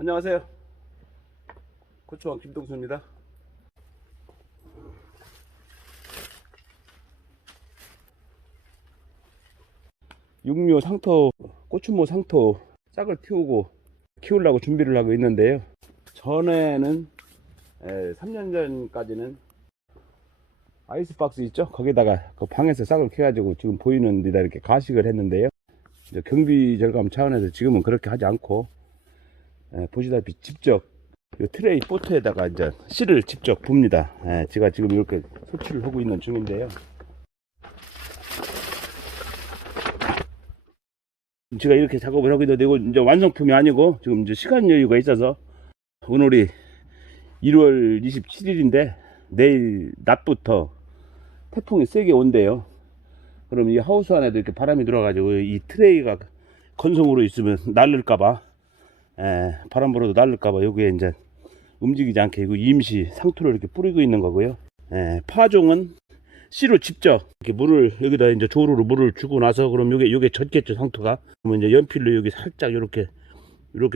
안녕하세요. 고추왕 김동수입니다. 육묘 상토, 고추모 상토 싹을 틔우고 키우려고 준비를 하고 있는데요. 전에는 3년 전까지는 아이스박스 있죠? 거기다가 그 방에서 싹을 캐가지고 지금 보이는 데다 이렇게 가식을 했는데요. 이제 경비 절감 차원에서 지금은 그렇게 하지 않고 보시다시피 직접 이 트레이 포트에다가 이제 씨를 직접 붑니다. 제가 지금 이렇게 설치를 하고 있는 중인데요. 제가 이렇게 작업을 하고 있는데 이거 이제 완성품이 아니고 지금 이제 시간 여유가 있어서 오늘이 1월 27일인데 내일 낮부터 태풍이 세게 온대요. 그럼 이 하우스 안에도 이렇게 바람이 들어가지고 이 트레이가 건성으로 있으면 날릴까봐 바람 불어도 날릴까봐 여기에 이제 움직이지 않게 이거 임시 상토를 이렇게 뿌리고 있는 거고요. 파종은 씨로 직접 이렇게 물을 여기다 이제 조루로 물을 주고 나서 그럼 요게 젖겠죠, 상토가. 그러면 이제 연필로 여기 살짝 이렇게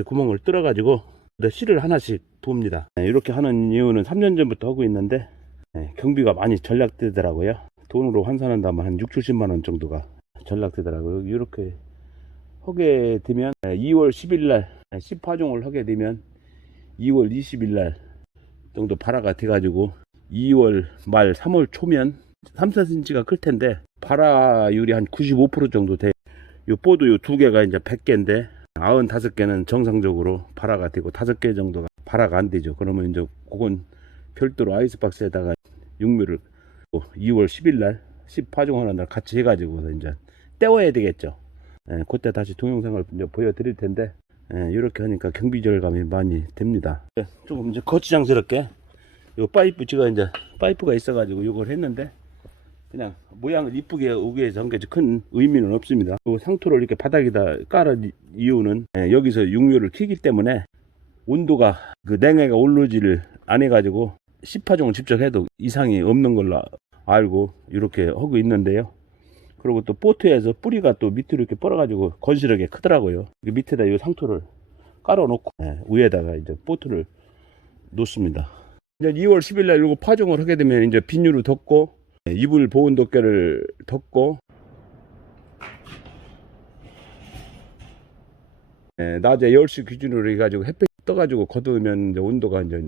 구멍을 뚫어 가지고 씨를 하나씩 부읍니다. 이렇게 하는 이유는 3년 전부터 하고 있는데 경비가 많이 전락되더라고요. 돈으로 환산한다면 한 6, 70만 원 정도가 전락되더라고요. 이렇게 하게 되면 2월 10일 날 씨 파종을 하게 되면 2월 20일 날 정도 발화가 돼 가지고 2월 말 3월 초면 3, 4cm가 클 텐데 발화율이 한 95% 정도 돼. 요 보드 요 두 개가 이제 100개인데 95개는 정상적으로 발화가 되고 5개 정도가 발화가 안 되죠. 그러면 이제 그건 별도로 아이스박스에다가 육묘를 2월 10일 날 씨 파종하는 날 같이 해가지고 이제 떼워야 되겠죠. 그때 다시 동영상을 이제 보여드릴 텐데 이렇게 하니까 경비 절감이 많이 됩니다. 조금 이제 거추장스럽게 요 파이프 제가 이제 파이프가 있어가지고 이걸 했는데 그냥 모양을 이쁘게 오기 위해서 큰 의미는 없습니다. 요 상토를 이렇게 바닥에다 깔은 이유는 여기서 육묘를 키기 때문에 온도가 그 냉해가 오르지를 안 해가지고 씨파종을 직접 해도 이상이 없는 걸로 알고 이렇게 하고 있는데요. 그리고 또 보트에서 뿌리가 또 밑으로 이렇게 뻗어가지고 건실하게 크더라고요. 밑에다 이 상토를 깔아 놓고 위에다가 이제 보트를 놓습니다. 이제 2월 10일 날 이거 파종을 하게 되면 이제 비닐을 덮고 이불 보온 덮개를 덮고 낮에 10시 기준으로 해가지고 햇빛 떠가지고 걷으면 이제 온도가 이제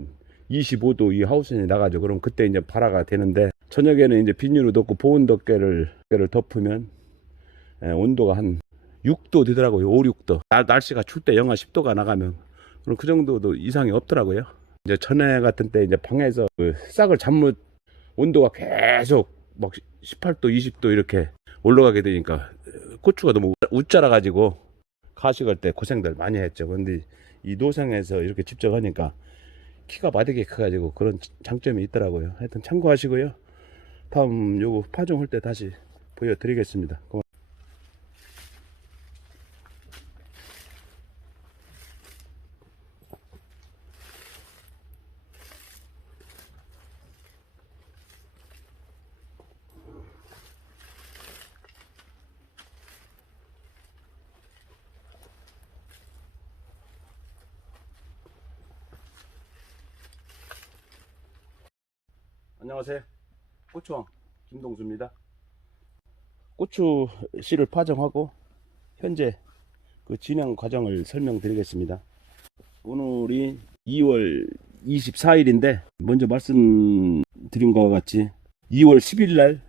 25도 이 하우스에 나가죠. 그럼 그때 이제 발화가 되는데 저녁에는 이제 비닐을 덮고 보온 덮개를 덮으면 온도가 한 6도 되더라고요. 5, 6도. 날씨가 출 때 영하 10도가 나가면 그럼 그 정도도 이상이 없더라고요. 이제 전에 같은 때 이제 방에서 그 싹을 잘못 온도가 계속 막 18도, 20도 이렇게 올라가게 되니까 고추가 너무 웃자라 가지고 가식할 때 고생들 많이 했죠. 근데 이 노상에서 이렇게 직접 하니까 키가 마르게 커가지고 그런 장점이 있더라고요. 하여튼 참고하시고요. 다음 요거 파종할 때 다시 보여드리겠습니다. 안녕하세요. 고추왕 김동수입니다. 고추 씨를 파종하고 현재 그 진행 과정을 설명드리겠습니다. 오늘이 2월 24일인데 먼저 말씀드린 것과 같이 2월 10일 날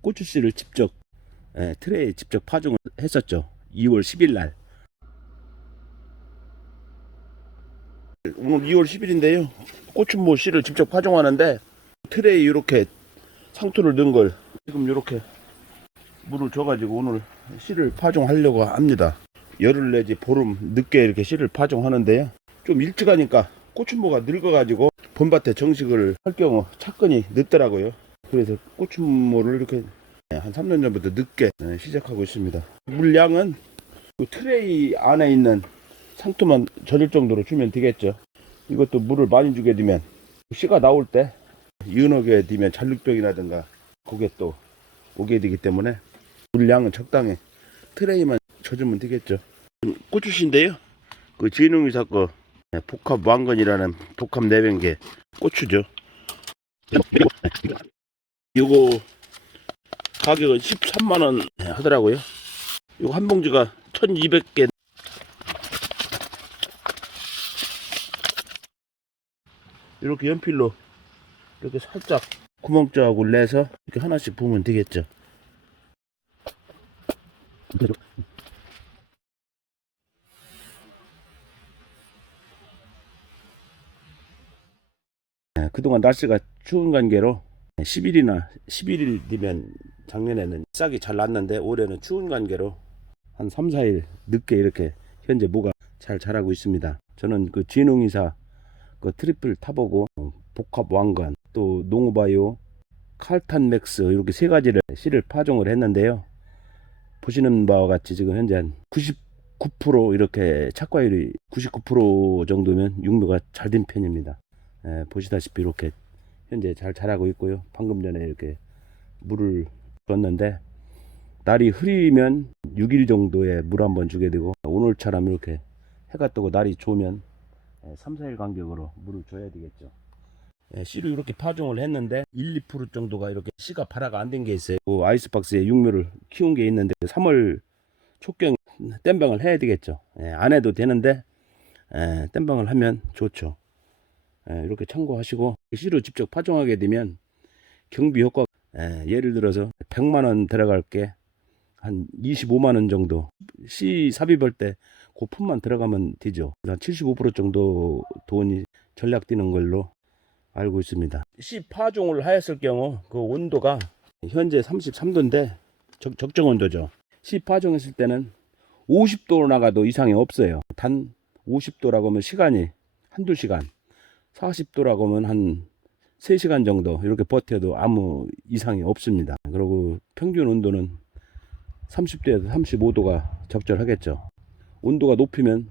고추 씨를 직접 트레이에 직접 파종을 했었죠. 2월 10일 날. 오늘 2월 10일인데요. 고추모 씨를 직접 파종하는데 트레이 이렇게 상토를 넣은 걸 지금 이렇게 물을 줘가지고 오늘 씨를 파종하려고 합니다. 열흘 내지 보름 늦게 이렇게 씨를 파종하는데요. 좀 일찍 하니까 고추모가 늙어가지고 봄밭에 정식을 할 경우 차근히 늦더라고요. 그래서 고추모를 이렇게 한 3년 전부터 늦게 시작하고 있습니다. 물량은 그 트레이 안에 있는 상토만 젖을 정도로 주면 되겠죠. 이것도 물을 많이 주게 되면 씨가 나올 때 연하게 되면 잔류병이라든가 그게 또 오게 되기 때문에 물량은 적당히 트레이만 젖으면 되겠죠. 고추씨인데요. 그 진흥이사 거 복합 왕건이라는 복합 내변계 고추죠. 요거 가격은 13만원 하더라고요. 요거 한 봉지가 1200개. 이렇게 연필로 이렇게 살짝 구멍자국을 내서 이렇게 하나씩 부으면 되겠죠. 그동안 날씨가 추운 관계로 10일이나 11일 뒤면 작년에는 싹이 잘 났는데 올해는 추운 관계로 한 3, 4일 늦게 이렇게 현재 모가 잘 자라고 있습니다. 저는 그 진홍이사 그 트리플 타보고 복합 왕관 또 농어바이오 칼탄 맥스 이렇게 세 가지를 씨를 파종을 했는데요. 보시는 바와 같이 지금 현재 한 99% 이렇게 착과율이 99% 정도면 육묘가 잘 된 편입니다. 보시다시피 이렇게 현재 잘 자라고 있고요. 방금 전에 이렇게 물을 줬는데 날이 흐리면 6일 정도에 물 한번 주게 되고 오늘처럼 이렇게 해가 뜨고 날이 좋으면 3, 4일 간격으로 물을 줘야 되겠죠. 씨를 이렇게 파종을 했는데 1, 2% 정도가 이렇게 씨가 발화가 안 된 게 있어요. 그 아이스박스에 육묘를 키운 게 있는데 3월 초경 땜방을 해야 되겠죠. 안 해도 되는데 땜방을 하면 좋죠. 이렇게 참고하시고 씨로 직접 파종하게 되면 경비 효과 예를 들어서 100만원 들어갈 게 한 25만원 정도 씨 삽입할 때 그 품만 들어가면 되죠. 한 75% 정도 돈이 전략 뛰는 걸로 알고 있습니다. 씨 파종을 하였을 경우 그 온도가 현재 33도인데 적정 온도죠. 씨 파종했을 때는 50도로 나가도 이상이 없어요. 단 50도라고 하면 시간이 한두 시간, 40도라고 하면 한 3시간 정도 이렇게 버텨도 아무 이상이 없습니다. 그리고 평균 온도는 30도에서 35도가 적절하겠죠. 온도가 높으면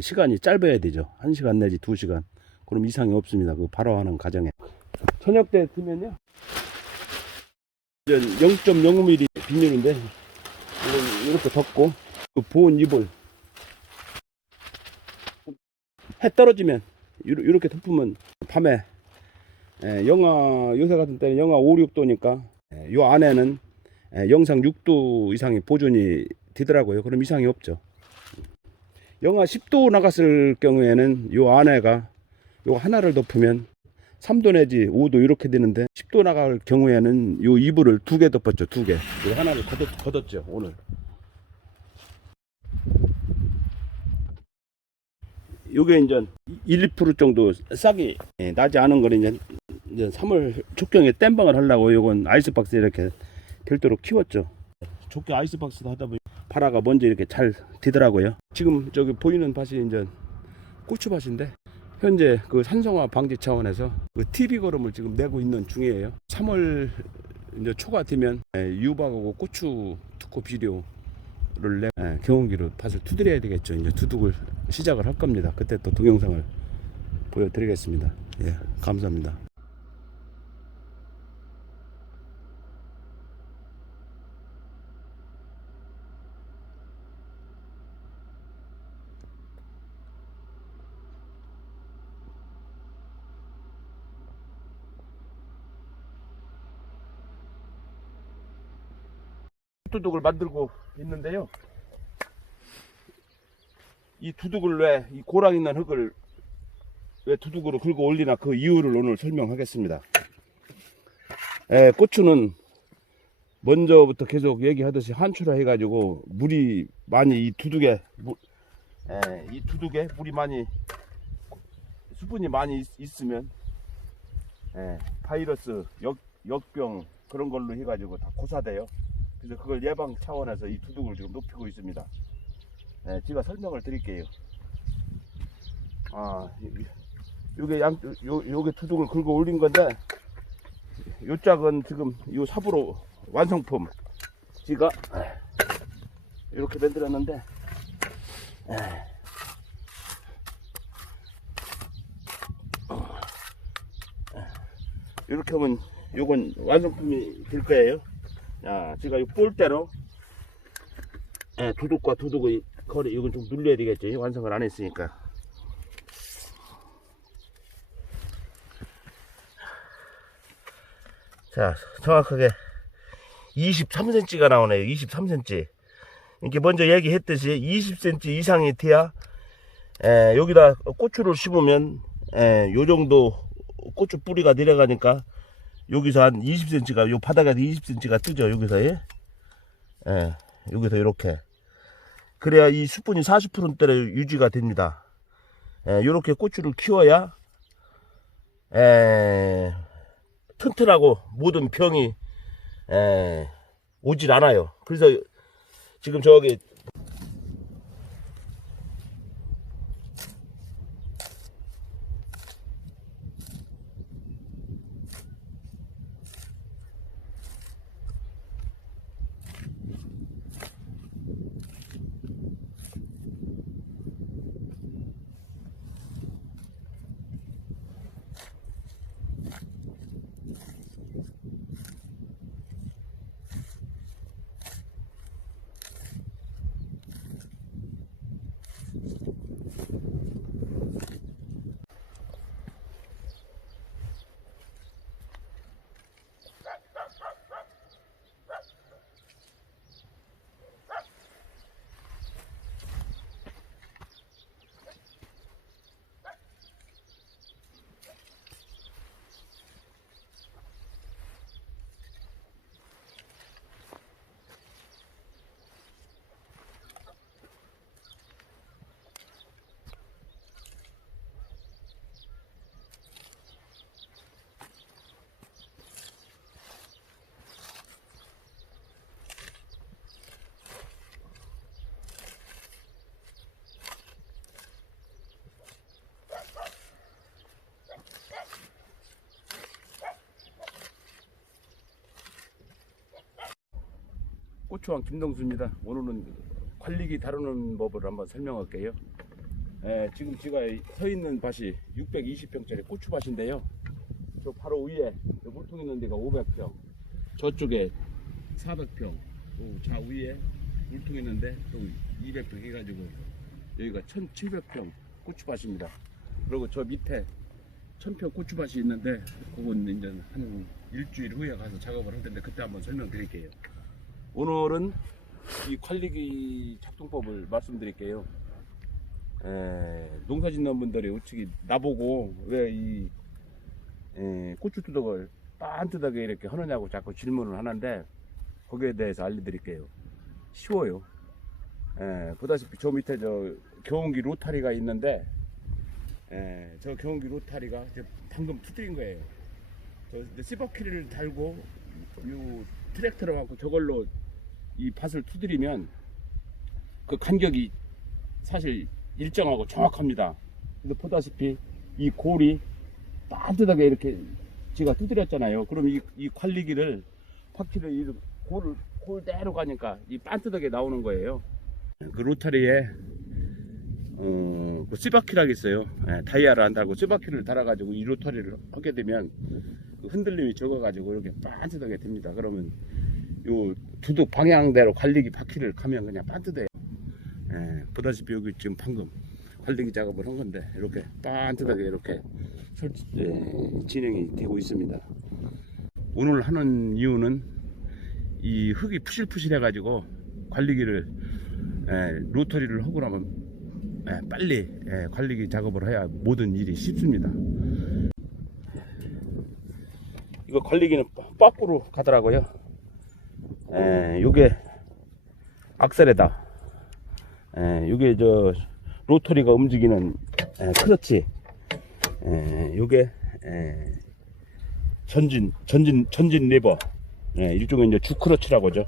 시간이 짧아야 되죠. 1시간 내지 2시간. 그럼 이상이 없습니다. 그 발화하는 과정에. 저녁 때 드면요. 0.05mm 비닐인데 이렇게 덮고 그 보온 이불 해 떨어지면 이렇게 덮으면 밤에 영하 요새 같은 때는 영하 5, 6도니까 요 안에는 영상 6도 이상의 보존이 되더라고요. 그럼 이상이 없죠. 영하 10도 나갔을 경우에는 요 안에가 요 하나를 덮으면 3도 내지 5도 이렇게 되는데 10도 나갈 경우에는 요 이불을 2개 덮었죠. 2개. 요 하나를 걷었죠. 오늘. 요게 이제 1, 2% 정도 싹이 나지 않은 거는 이제 3월 촉경에 땜방을 하려고 요건 아이스박스에 이렇게 별도로 키웠죠. 좋게 아이스박스도 하다 보니 발화가 먼저 이렇게 잘 되더라고요. 지금 저기 보이는 밭이 이제 고추밭인데 현재 그 산성화 방지 차원에서 그 TV 거름을 지금 내고 있는 중이에요. 3월 이제 초가 되면 유박하고 고추 특호 비료를 내 경운기로 밭을 두드려야 되겠죠. 이제 두둑을 시작을 할 겁니다. 그때 또 동영상을 보여드리겠습니다. 예, 감사합니다. 두둑을 만들고 있는데요. 이 두둑을 왜 이 고랑 있는 흙을 왜 두둑으로 긁어 올리나 그 이유를 오늘 설명하겠습니다. 고추는 먼저부터 계속 얘기하듯이 한추라 해가지고 물이 많이 이 두둑에 물이 많이 수분이 많이 있으면 바이러스 역병 그런 걸로 해가지고 다 고사돼요. 그래서 그걸 예방 차원에서 이 두둑을 지금 높이고 있습니다. 제가 설명을 드릴게요. 요게 두둑을 긁어 올린 건데, 요 짝은 지금 요 삽으로 완성품 제가 이렇게 만들었는데, 이렇게 하면 요건 완성품이 될 거예요. 자, 제가 이 볼대로 두둑과 두둑의 거리 이건 좀 눌려야 되겠죠. 완성을 안 했으니까. 자, 정확하게 23cm가 나오네요. 23cm. 이렇게 먼저 얘기했듯이 20cm 이상이 돼야 여기다 고추를 심으면 요 정도 고추 뿌리가 내려가니까 여기서 한 20cm가 요 바닥에서 20cm가 뜨죠. 여기서 여기서 이렇게 그래야 이 수분이 40%대로 유지가 됩니다. 요렇게 고추를 키워야 튼튼하고 모든 병이 오질 않아요. 그래서 지금 저기 고추왕 김동수입니다. 오늘은 관리기 다루는 법을 한번 설명할게요. 지금 제가 서 있는 밭이 620평짜리 고추밭인데요. 저 바로 위에 물통 있는 데가 500평, 저쪽에 400평, 또 좌위에 물통 있는데 또 200평 해가지고 여기가 1700평 고추밭입니다. 그리고 저 밑에 1000평 고추밭이 있는데 그건 이제 한 일주일 후에 가서 작업을 할 텐데 그때 한번 설명드릴게요. 오늘은 이 관리기 작동법을 말씀드릴게요. 농사 짓는 분들이 우측이 나보고 왜 이 고추 투덕을 빤듯하게 이렇게 하느냐고 자꾸 질문을 하는데 거기에 대해서 알려드릴게요. 쉬워요. 보다시피 저 밑에 저 경운기 로타리가 있는데 저 경운기 로타리가 방금 두드린 거예요. 저 씨바퀴를 달고 요 트랙터를 갖고 저걸로 이 밭을 두드리면 그 간격이 사실 일정하고 정확합니다. 그래서 보다시피 이 골이 따뜻하게 이렇게 제가 두드렸잖아요. 그럼 이 관리기를 바퀴를 골대로 가니까 이 반듯하게 나오는 거예요. 그 로타리에 그 씨바퀴라고 있어요. 다이아를 안 달고 씨바퀴를 달아가지고 이 로타리를 하게 되면 그 흔들림이 적어가지고 이렇게 반듯하게 됩니다. 그러면 요 두둑 방향대로 관리기 바퀴를 가면 그냥 반듯해요. 보다시피 여기 지금 방금 관리기 작업을 한 건데 이렇게 반듯하게 이렇게 진행이 되고 있습니다. 오늘 하는 이유는 이 흙이 푸실푸실해 가지고 관리기를 로터리를 하고 나면 빨리 관리기 작업을 해야 모든 일이 쉽습니다. 이거 관리기는 빠꾸로 가더라고요. 요게 악셀에다 요게 저 로터리가 움직이는 클러치, 요게 전진 레버, 일종의 이제 주 클러치라고 하죠.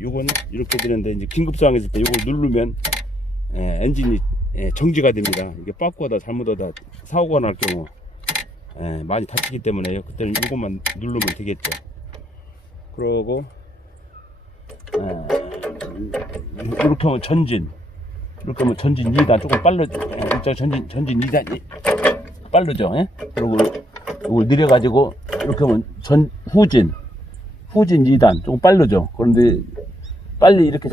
요건 이렇게 되는데 이제 긴급 상황 있을 때 요걸 누르면 엔진이 정지가 됩니다. 이게 빠꾸하다 잘못하다 사고가 날 경우 많이 다치기 때문에요. 그때는 이것만 누르면 되겠죠. 그러고 이렇게 하면 전진, 이렇게 하면 전진 2단 조금 빠르죠. 전진 2단 빠르죠. 그리고 이걸 느려가지고 이렇게 하면 후진 2단 조금 빠르죠. 그런데 빨리 이렇게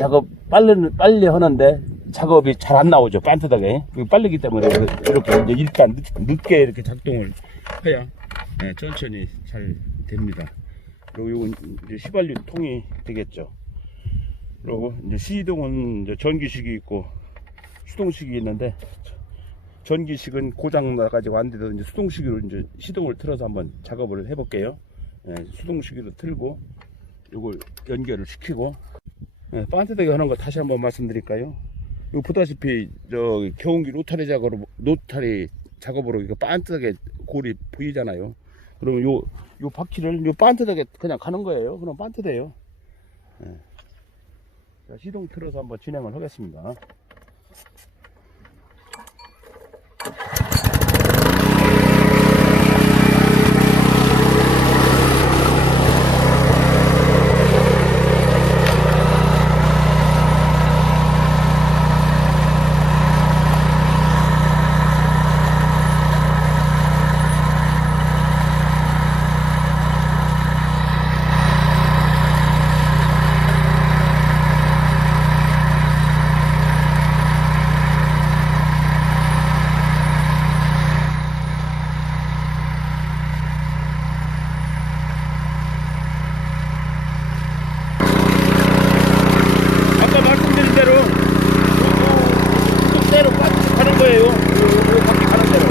빨리 하는데 작업이 잘 안 나오죠. 반듯하게 빠르기 때문에 이렇게 이제 일단 늦게 이렇게 작동을 해야 천천히 잘 됩니다. 그리고 요건 이제 휘발유 통이 되겠죠. 그리고 이제 시동은 이제 전기식이 있고 수동식이 있는데, 전기식은 고장 나가지고 안 돼도 이제 수동식으로 이제 시동을 틀어서 한번 작업을 해볼게요. 예, 수동식으로 틀고 요걸 연결을 시키고, 예, 반트대기 하는 거 다시 한번 말씀드릴까요? 요 보다시피 저 경운기 로타리 작업으로 이거 반트대기 골이 보이잖아요. 그러면 요 바퀴를 요 반트대기 그냥 가는 거예요. 그럼 반트대요. 예. 자, 시동 틀어서 한번 진행을 하겠습니다. 아까 말씀드린 대로 속대로 가는 거예요. 요 바퀴 가는 대로.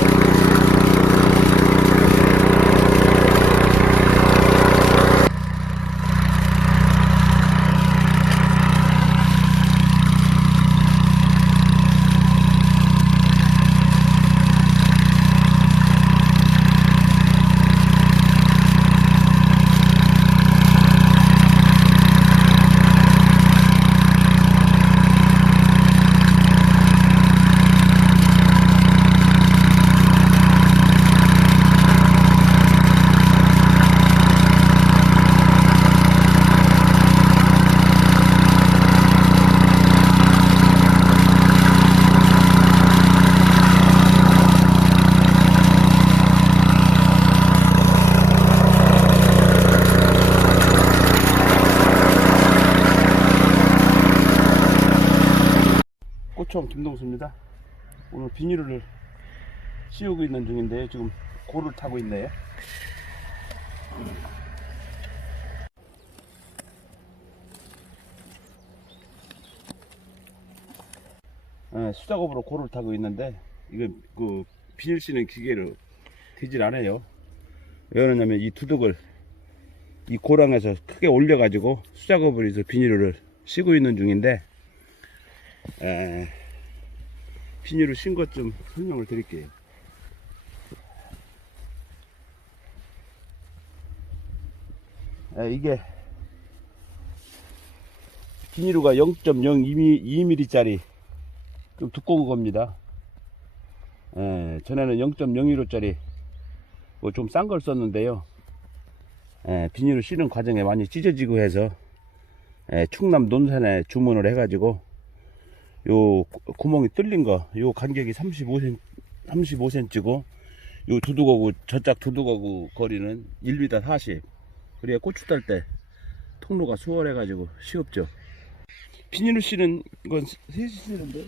꽃총 김동수입니다. 오늘 비닐을 씌우고 있는 중인데 지금 고를 타고 있네요. 네, 수작업으로 고를 타고 있는데 이거 그 비닐 씌는 기계로 되질 않아요. 왜 그러냐면 이 두둑을 이 고랑에서 크게 올려 가지고 수작업을 해서 비닐을 씌고 있는 중인데, 비닐을 신 것 좀 설명을 드릴게요. 이게 비닐루가 0.02mm 짜리 좀 두꺼운 겁니다. 전에는 0.01 짜리 뭐 좀 싼 걸 썼는데요. 비닐을 씌는 과정에 많이 찢어지고 해서 충남 논산에 주문을 해가지고 요 구멍이 뚫린 거, 요 간격이 35cm고 요 두둑하고 저짝 두둑하고 거리는 1m 40. 그래야 고추 딸 때 통로가 수월해 가지고 쉬웠죠. 비닐을 씌는 건 셋이 씌는데,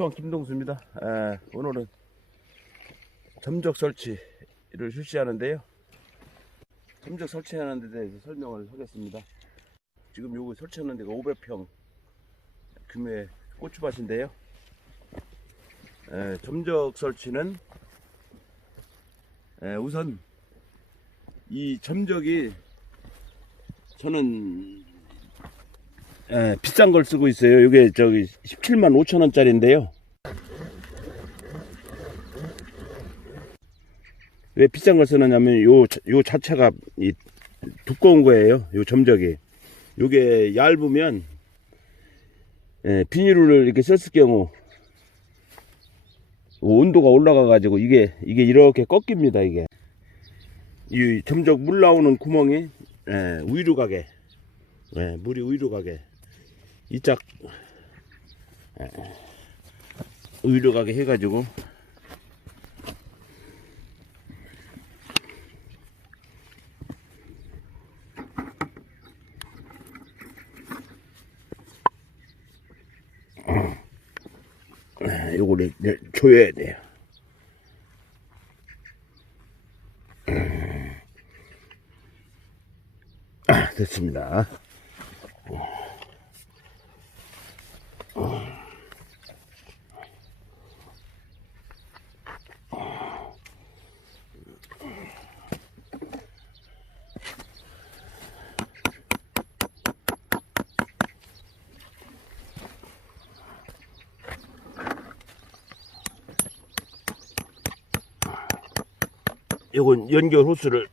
화초원 김동수입니다. 오늘은 점적 설치를 실시하는데요. 점적 설치하는 데 대해서 설명을 하겠습니다. 지금 요거 설치하는 데가 500평 규모의 고추밭인데요. 점적 설치는 우선 이 점적이 저는 비싼 걸 쓰고 있어요. 이게 저기 17만 5천 원짜리인데요. 왜 비싼 걸 쓰느냐면 요 자체가 두꺼운 거예요. 요 점적이. 요게 얇으면 비닐을 이렇게 썼을 경우 온도가 올라가 가지고 이게 이렇게 꺾입니다. 이게 이 점적 물 나오는 구멍이 위로 가게, 물이 위로 가게 이짝 위로 가게 해가지고 요거를 조여야 돼요. 됐습니다. 요건 연결 호스를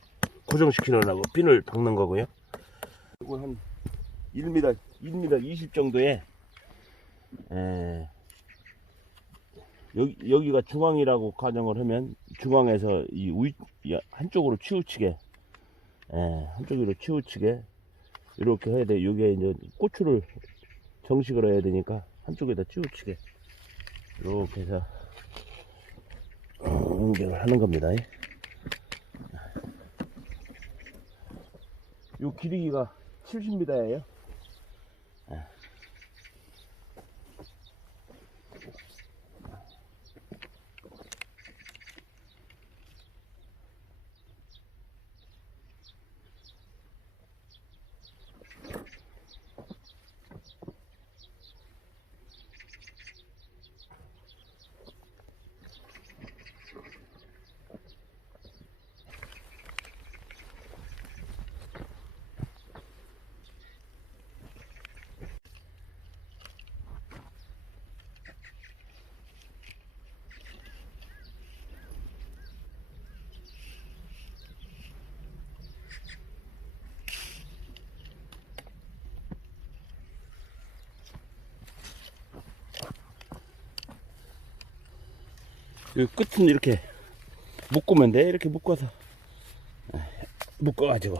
고정시키려고 핀을 박는 거고요. 이건 한 1m 20 정도에 여기가 중앙이라고 가정을 하면 중앙에서 한쪽으로 치우치게 한쪽으로 치우치게 이렇게 해야 돼. 여기에 이제 고추를 정식으로 해야 되니까 한쪽에다 치우치게 이렇게 해서 연결을 하는 겁니다. 요 길이가 70m예요. 이 끝은 이렇게 묶으면 돼. 이렇게 묶어서 묶어가지고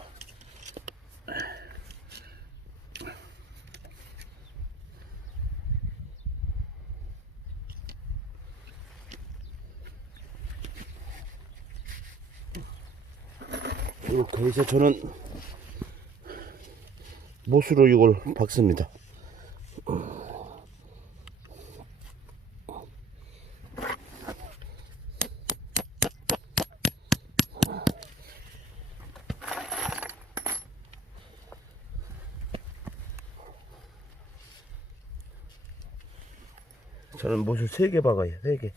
이렇게 해서 저는 못으로 이걸 박습니다. 저는 못을 3개 박아요. 3개.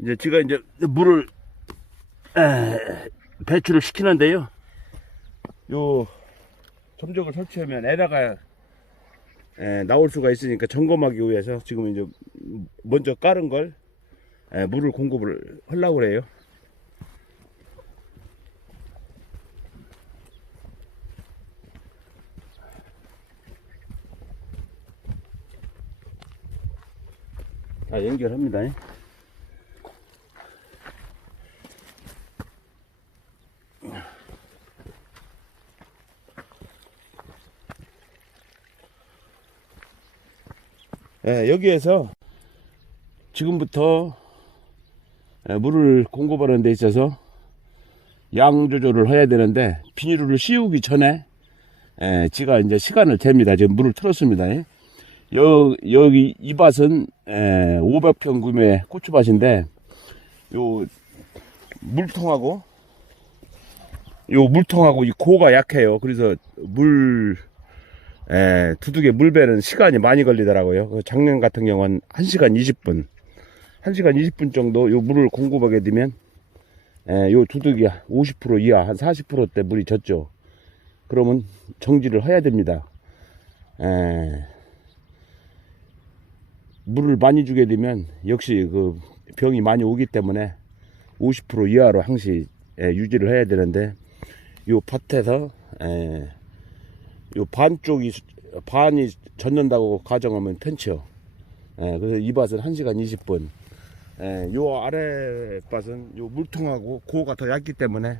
이제 제가 이제 물을 배출을 시키는데요. 요 점적을 설치하면 에러가 나올 수가 있으니까 점검하기 위해서 지금 이제 먼저 깔은 걸 물을 공급을 하려고 그래요. 다 연결합니다. 여기에서 지금부터 물을 공급하는 데 있어서 양 조절을 해야 되는데, 비닐을 씌우기 전에 지가 이제 시간을 잽니다. 지금 물을 틀었습니다. 여기 이 밭은 500평 구매 고추밭인데, 요 물통하고 이 고가 약해요. 그래서 두둑에 물 배는 시간이 많이 걸리더라고요. 작년 같은 경우는 1시간 20분 정도 요 물을 공급하게 되면 요 두둑이 50% 이하 한 40%대 물이 젖죠. 그러면 정지를 해야 됩니다. 물을 많이 주게 되면 역시 그 병이 많이 오기 때문에 50% 이하로 항시 유지를 해야 되는데, 요 밭에서 요 반이 젖는다고 가정하면 텐치요. 그래서 이 밭은 1시간 20분. 요 아래 밭은 요 물통하고 고가 더 얇기 때문에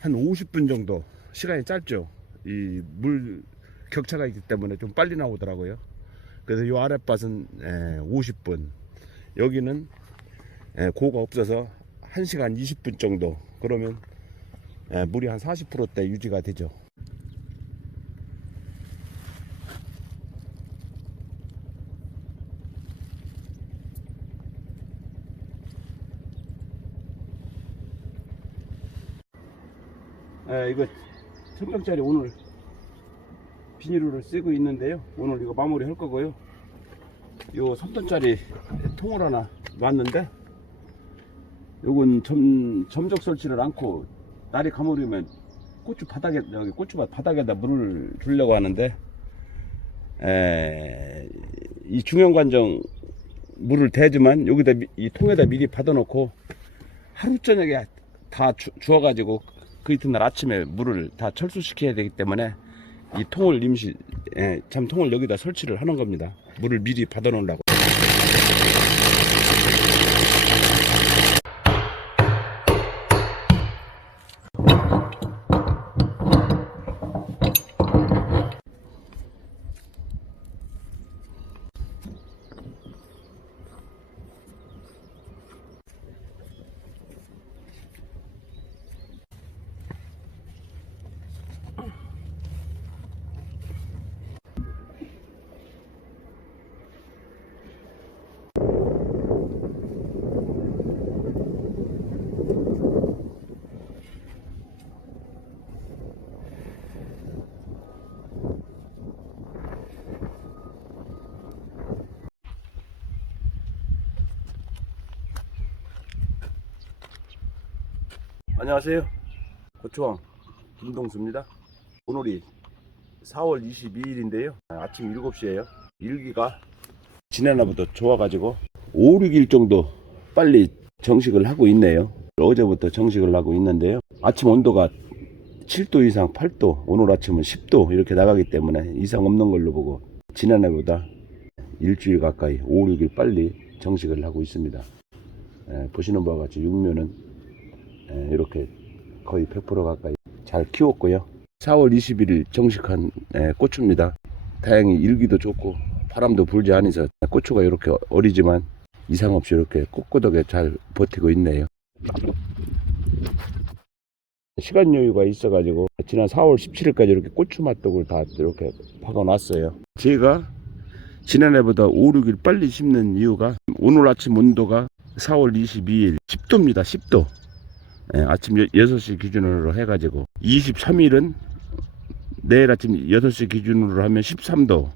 한 50분 정도, 시간이 짧죠. 이 물 격차가 있기 때문에 좀 빨리 나오더라고요. 그래서 요 아래 밭은 50분, 여기는 고가 없어서 1시간 20분 정도, 그러면 물이 한 40%대 유지가 되죠. 이거 1000병짜리 오늘 비닐을 쓰고 있는데요. 오늘 이거 마무리 할 거고요. 요 3톤짜리 통을 하나 놨는데, 요건 점적 설치를 않고 날이 가물으면 고추밭 바닥에다 물을 주려고 하는데, 이 중형관정 물을 대지만 여기다 이 통에다 미리 받아놓고 하루 저녁에 다 주워가지고 그 이튿날 아침에 물을 다 철수시켜야 되기 때문에 이 통을 잠통을 여기다 설치를 하는 겁니다. 물을 미리 받아놓으려고. 안녕하세요. 고추왕 김동수입니다. 오늘이 4월 22일인데요. 아침 7시에요. 일기가 지난날보다 좋아가지고 5, 6일 정도 빨리 정식을 하고 있네요. 어제부터 정식을 하고 있는데요. 아침 온도가 7도 이상 8도, 오늘 아침은 10도 이렇게 나가기 때문에 이상 없는 걸로 보고 지난해보다 일주일 가까이 5, 6일 빨리 정식을 하고 있습니다. 보시는 바와 같이 육묘는 이렇게 거의 100% 가까이 잘 키웠고요. 4월 21일 정식한 고추입니다. 다행히 일기도 좋고 바람도 불지 않아서 고추가 이렇게 어리지만 이상 없이 이렇게 꼿꼿하게 잘 버티고 있네요. 시간 여유가 있어가지고 지난 4월 17일까지 이렇게 고추 맛독을 다 이렇게 박아놨어요. 제가 지난해보다 5, 6일 빨리 심는 이유가 오늘 아침 온도가 4월 22일 10도입니다. 10도. 아침 6시 기준으로 해가지고 23일은 내일 아침 6시 기준으로 하면 13도,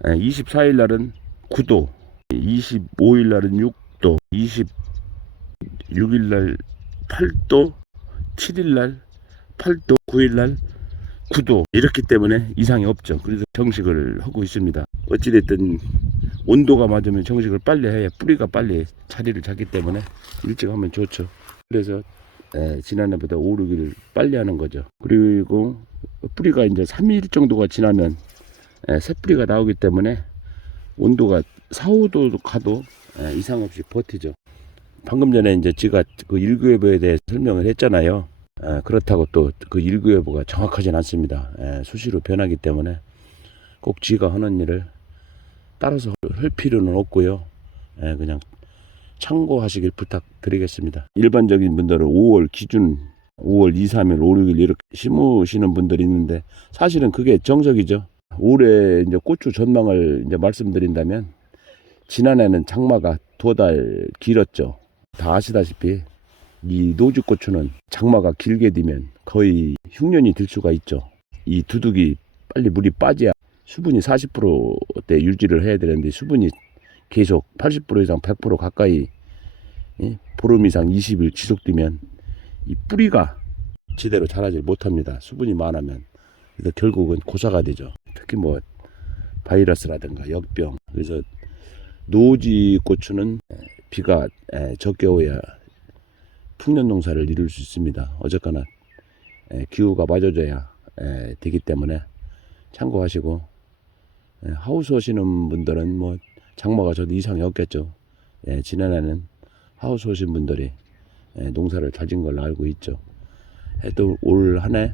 24일 날은 9도, 25일 날은 6도, 26일 날 8도, 7일 날 8도, 9일 날 9도, 이렇기 때문에 이상이 없죠. 그래서 정식을 하고 있습니다. 어찌됐든 온도가 맞으면 정식을 빨리 해야 뿌리가 빨리 자리를 잡기 때문에 일찍 하면 좋죠. 그래서 지난해보다 5, 6일 빨리 하는 거죠. 그리고 뿌리가 이제 3일 정도가 지나면 새 뿌리가 나오기 때문에 온도가 4, 5도 가도 이상 없이 버티죠. 방금 전에 이제 제가 그 일교회보에 대해 설명을 했잖아요. 그렇다고 또 그 일교회보가 정확하진 않습니다. 수시로 변하기 때문에 꼭 지가 하는 일을 따라서 할 필요는 없고요. 예, 그냥 참고하시길 부탁드리겠습니다. 일반적인 분들은 5월 기준 5월 2, 3일, 5, 6일 이렇게 심으시는 분들이 있는데 사실은 그게 정석이죠. 올해 이제 고추 전망을 이제 말씀드린다면 지난해는 장마가 2달 길었죠. 다 아시다시피 이 노지고추는 장마가 길게 되면 거의 흉년이 들 수가 있죠. 이 두둑이 빨리 물이 빠져야 수분이 40%대 유지를 해야 되는데 수분이 계속 80% 이상 100% 가까이 보름 이상 20일 지속되면 이 뿌리가 제대로 자라지 못합니다. 수분이 많으면. 그래서 결국은 고사가 되죠. 특히 뭐 바이러스라든가 역병. 그래서 노지 고추는 비가 적게 오야 풍년 농사를 이룰 수 있습니다. 어쨌거나 기후가 맞아져야 되기 때문에 참고하시고, 하우스 하시는 분들은 뭐 장마가 저도 이상이 없겠죠. 지난해는 하우스 하신 분들이 농사를 잘 진 걸로 알고 있죠. 또 올 한해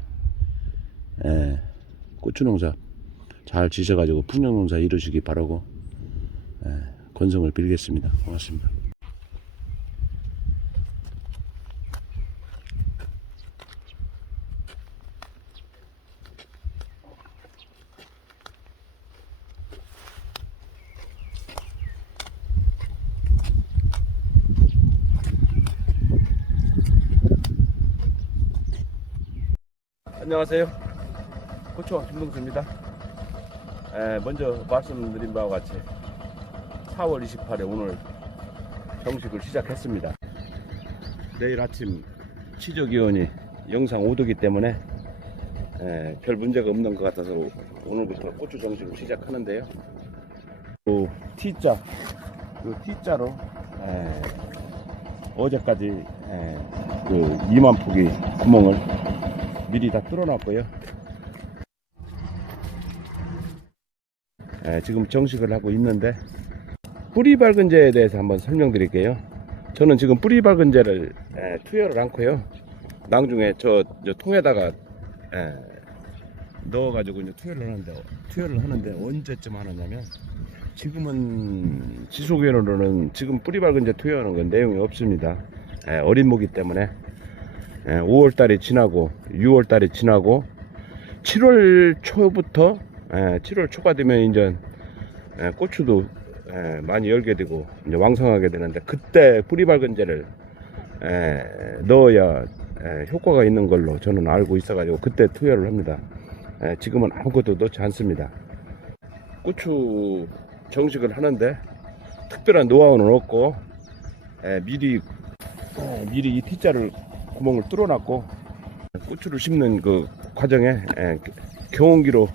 고추 농사 잘 지셔가지고 풍년 농사 이루시기 바라고 건성을 빌겠습니다. 고맙습니다. 안녕하세요. 고추왕 김동수입니다. 먼저 말씀드린 바와 같이 4월 28일 오늘 정식을 시작했습니다. 내일 아침 치저기온이 영상 5도기 때문에 별 문제가 없는 것 같아서 오늘부터 고추 정식을 시작하는데요. 그 T자, 그 T자로 어제까지 그 2만 폭의 구멍을 미리 다 뚫어놨고요. 지금 정식을 하고 있는데 뿌리 밝은제에 대해서 한번 설명드릴게요. 저는 지금 뿌리 밝은제를 투여를 않고요. 나중에 저 통에다가 넣어가지고 이제 투여를 하는데 언제쯤 하느냐면 지금은 지속연으로는 지금 뿌리 밝은제 투여하는 건 내용이 없습니다. 어린 모기 때문에 5월달이 지나고 6월달이 지나고 7월 초부터 7월 초가 되면 이제 고추도 많이 열게 되고 이제 왕성하게 되는데 그때 뿌리 밝은제를 넣어야 효과가 있는 걸로 저는 알고 있어가지고 그때 투여를 합니다. 지금은 아무것도 넣지 않습니다. 고추 정식을 하는데 특별한 노하우는 없고 미리 이 T자를 구멍을 뚫어놨고 고추를 심는 그 과정에 경운기로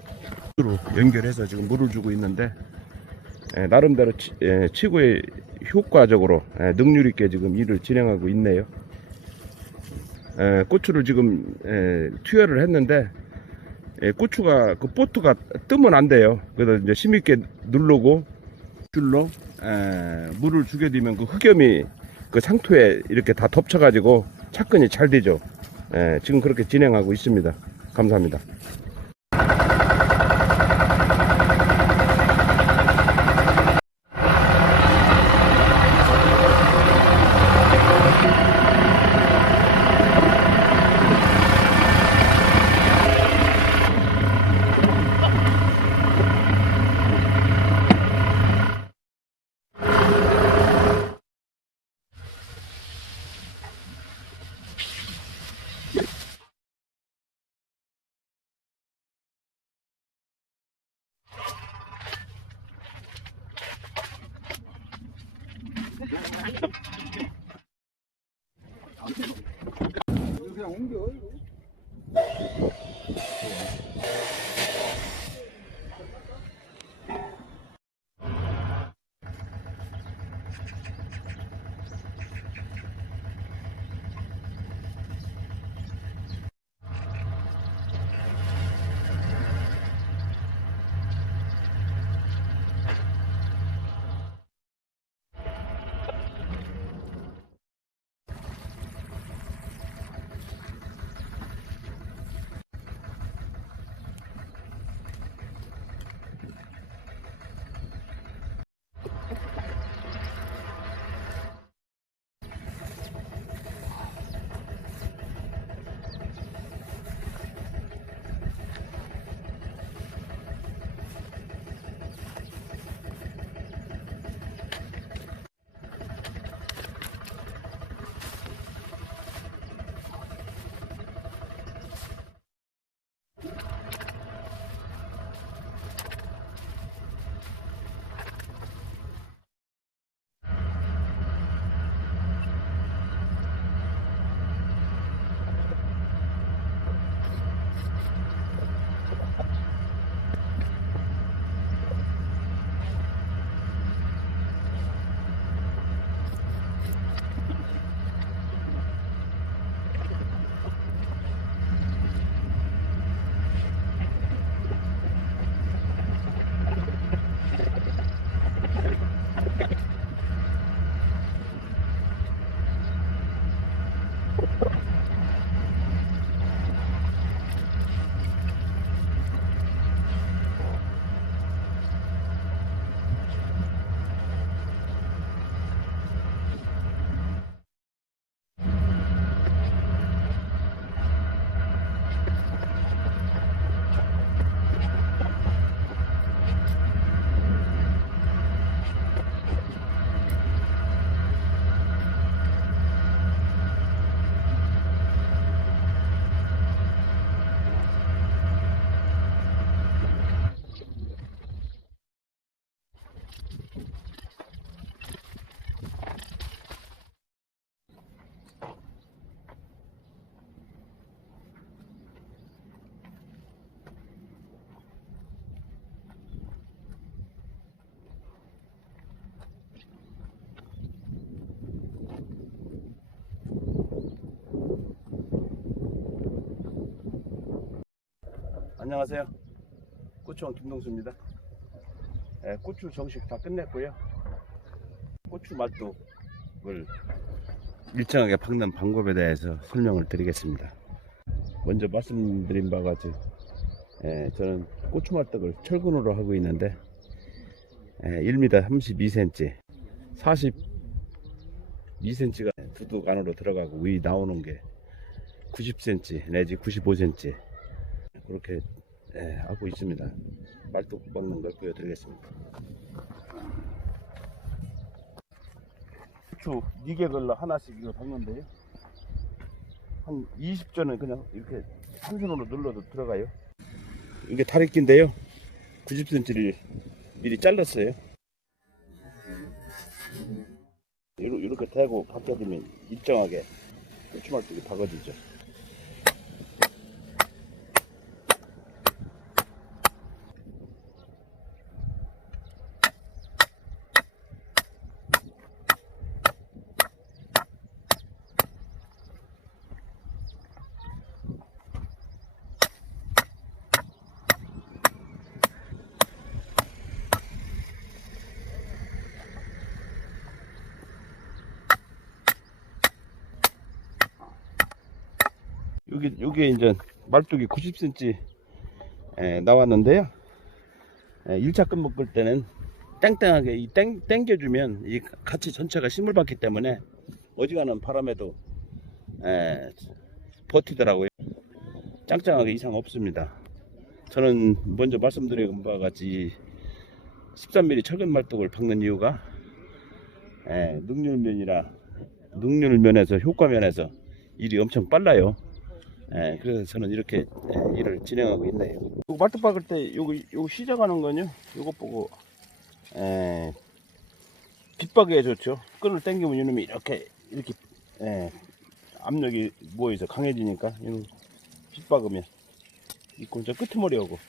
연결해서 지금 물을 주고 있는데 나름대로 최고의 효과적으로 능률 있게 지금 일을 진행하고 있네요. 고추를 지금 투여를 했는데 고추가 그 보트가 뜨면 안 돼요. 그래서 이제 힘있게 누르고 줄로 물을 주게 되면 그 흑염이 그 상토에 이렇게 다 덮쳐가지고 착근이 잘 되죠. 지금 그렇게 진행하고 있습니다. 감사합니다. 그냥 옮겨. 안녕하세요. 고추원 김동수입니다. 고추 정식 다 끝냈고요. 고추 말뚝을 일정하게 박는 방법에 대해서 설명을 드리겠습니다. 먼저 말씀드린 바와 같이 저는 고추 말뚝을 철근으로 하고 있는데 1m 32cm 42cm가 두둑 안으로 들어가고 위 나오는 게 90cm 내지 95cm 그렇게 하고 있습니다. 말뚝 박는 걸 보여드리겠습니다. 고추 4개걸로 하나씩 이거 박는데요. 한 20전은 그냥 이렇게 한 손으로 눌러도 들어가요. 이게 다리끼인데요. 90cm를 미리 잘랐어요. 이렇게 대고 박혀주면 일정하게 고추말뚝이 박아지죠. 여기 이제 말뚝이 90cm 나왔는데요. 1차 끈 묶을 때는 땡땡하게 당겨주면 이 같이 전체가 심을 받기 때문에 어지간한 바람에도 버티더라고요. 짱짱하게 이상 없습니다. 저는 먼저 말씀드린 바와 같이 13mm 철근 말뚝을 박는 이유가 능률면에서 효과면에서 일이 엄청 빨라요. 그래서 저는 이렇게 일을 진행하고 있네요. 말뚝 박을 때 요거 시작하는 거는요. 요거 보고 빗박이에 좋죠. 끈을 당기면 이놈이 이렇게 압력이 모여서 강해지니까 이놈 빗박으면 있고 저 끄트머리 하고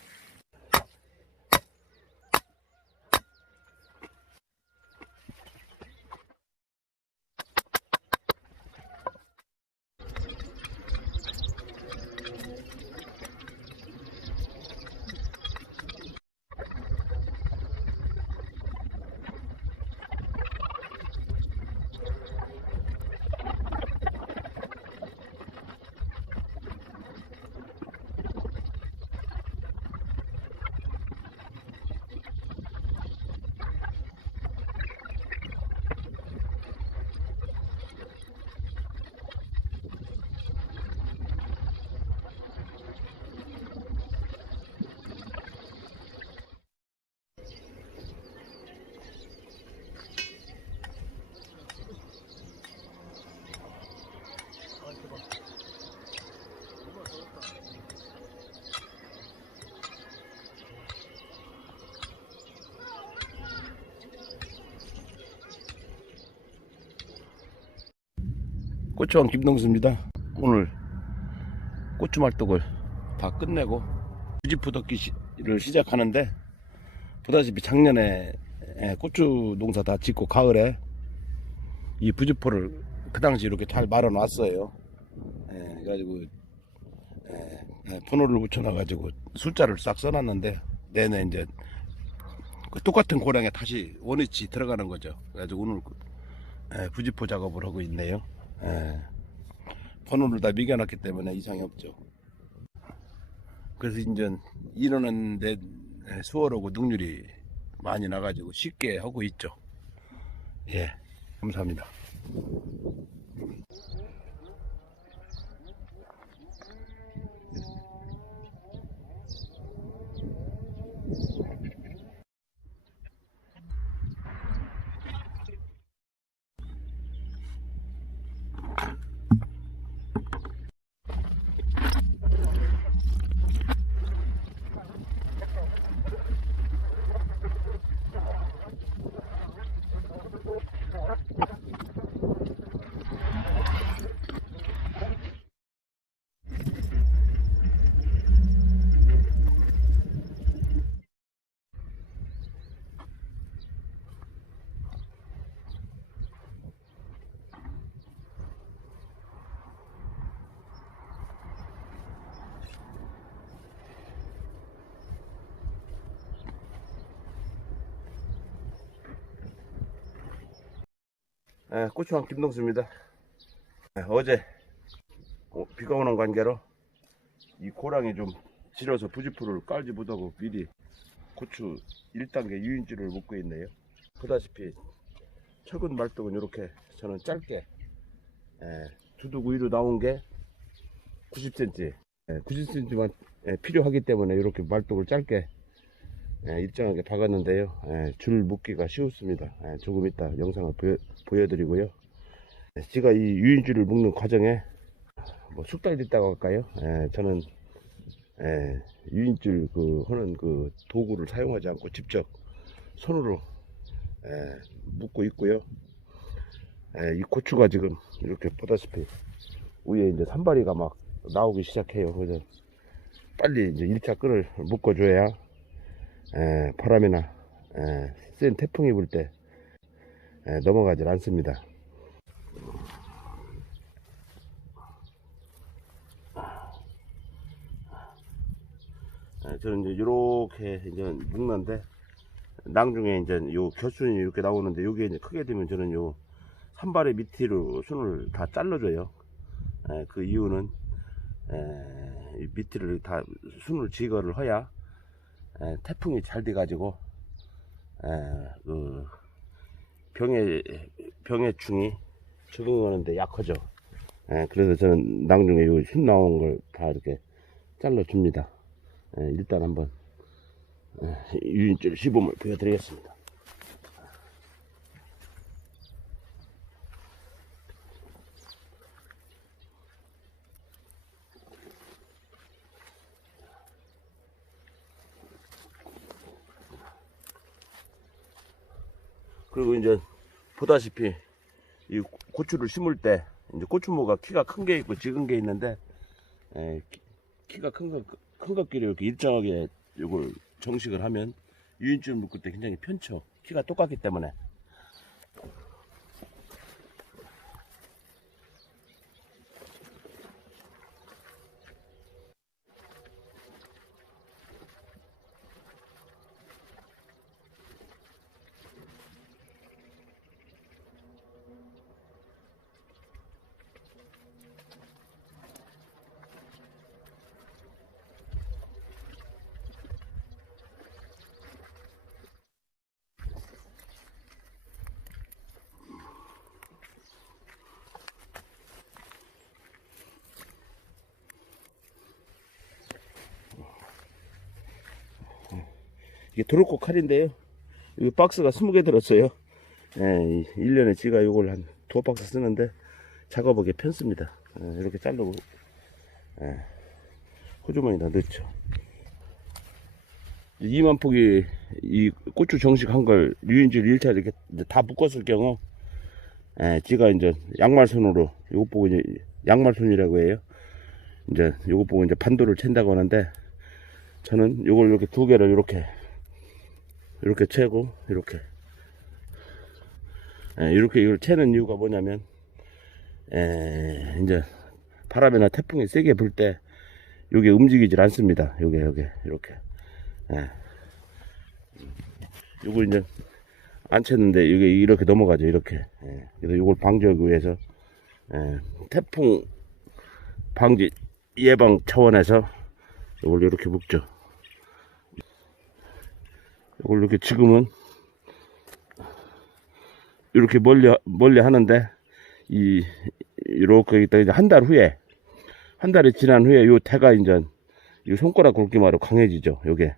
고추원 김동수입니다. 오늘 고추 말뚝을 다 끝내고 부직포덕기를 시작하는데 보다시피 작년에 고추 농사 다 짓고 가을에 이 부직포를 그 당시 이렇게 잘 말아 놨어요. 그래가지고 번호를 붙여놔가지고 숫자를 싹 써놨는데 내내 이제 그 똑같은 고량에 다시 원위치 들어가는 거죠. 그래가지고 오늘 부직포 작업을 하고 있네요. 번호를 다 매겨놨기 때문에 이상이 없죠. 그래서 이제 일하는데 수월하고 능률이 많이 나가지고 쉽게 하고 있죠. 감사합니다. 고추왕 김동수입니다. 어제 비가 오는 관계로 이 고랑이 좀 질어서 부지포를 깔지 못하고 미리 고추 1단계 유인줄을 묶고 있네요. 보다시피 철근 말뚝은 이렇게 저는 짧게 두둑 위로 나온 게 90cm 90cm만 필요하기 때문에 이렇게 말뚝을 짧게 일정하게 박았는데요. 줄 묶기가 쉬웠습니다. 조금 이따 영상을 보여드리고요. 제가 이 유인줄을 묶는 과정에 뭐 숙달이 됐다고 할까요? 저는 유인줄 하는 그 도구를 사용하지 않고 직접 손으로 묶고 있고요. 이 고추가 지금 이렇게 보다시피 위에 이제 산발이가 막 나오기 시작해요. 그래서 빨리 이제 1차 끈을 묶어줘야 바람이나 센 태풍이 불 때 넘어가질 않습니다. 저는 이제 이렇게 이제 묶는데 낭중에 이제 요 겨순이 이렇게 나오는데 요게 이제 크게 되면 저는 요 산발의 밑으로 순을 다 잘라줘요. 그 이유는 밑을 다 순을 제거를 해야 태풍이 잘 돼 가지고 그 병해충이 적응하는데 약하죠. 그래서 저는 낭중에 요 흰 나온 걸 다 이렇게 잘라 줍니다. 일단 한번 유인줄 시범을 보여드리겠습니다. 그리고 이제 보다시피 이 고추를 심을 때 이제 고추모가 키가 큰 게 있고 작은 게 있는데 키가 큰 것끼리 이렇게 일정하게 이걸 정식을 하면 유인줄 묶을 때 굉장히 편쳐. 키가 똑같기 때문에. 이게 도로코 칼인데요. 여기 박스가 20개 들었어요. 1년에 제가 이걸 한 2박스 쓰는데 작업하기 편습니다. 이렇게 자르고 호주머니 다 넣죠. 2만 폭이 이 고추 정식 한 걸 유인줄 1차 이렇게 다 묶었을 경우 제가 이제 양말손으로 요것 보고 이제 양말손이라고 해요. 이제 요것 보고 이제 반도를 챈다고 하는데 저는 요걸 이렇게 두 개를 이렇게 채고 이렇게 이걸 채는 이유가 뭐냐면 이제 바람이나 태풍이 세게 불 때 요게 움직이질 않습니다. 요게 이렇게 요걸 이제 안 챘는데 이게 이렇게 넘어가죠. 이렇게 그래서 요걸 방지하기 위해서 태풍 방지 예방 차원에서 요걸 이렇게 묶죠. 이걸 이렇게 지금은 이렇게 멀리 하는데 이렇게 이제 한 달이 지난 후에 요 태가 이제 이 손가락 굵기만으로 강해지죠. 요게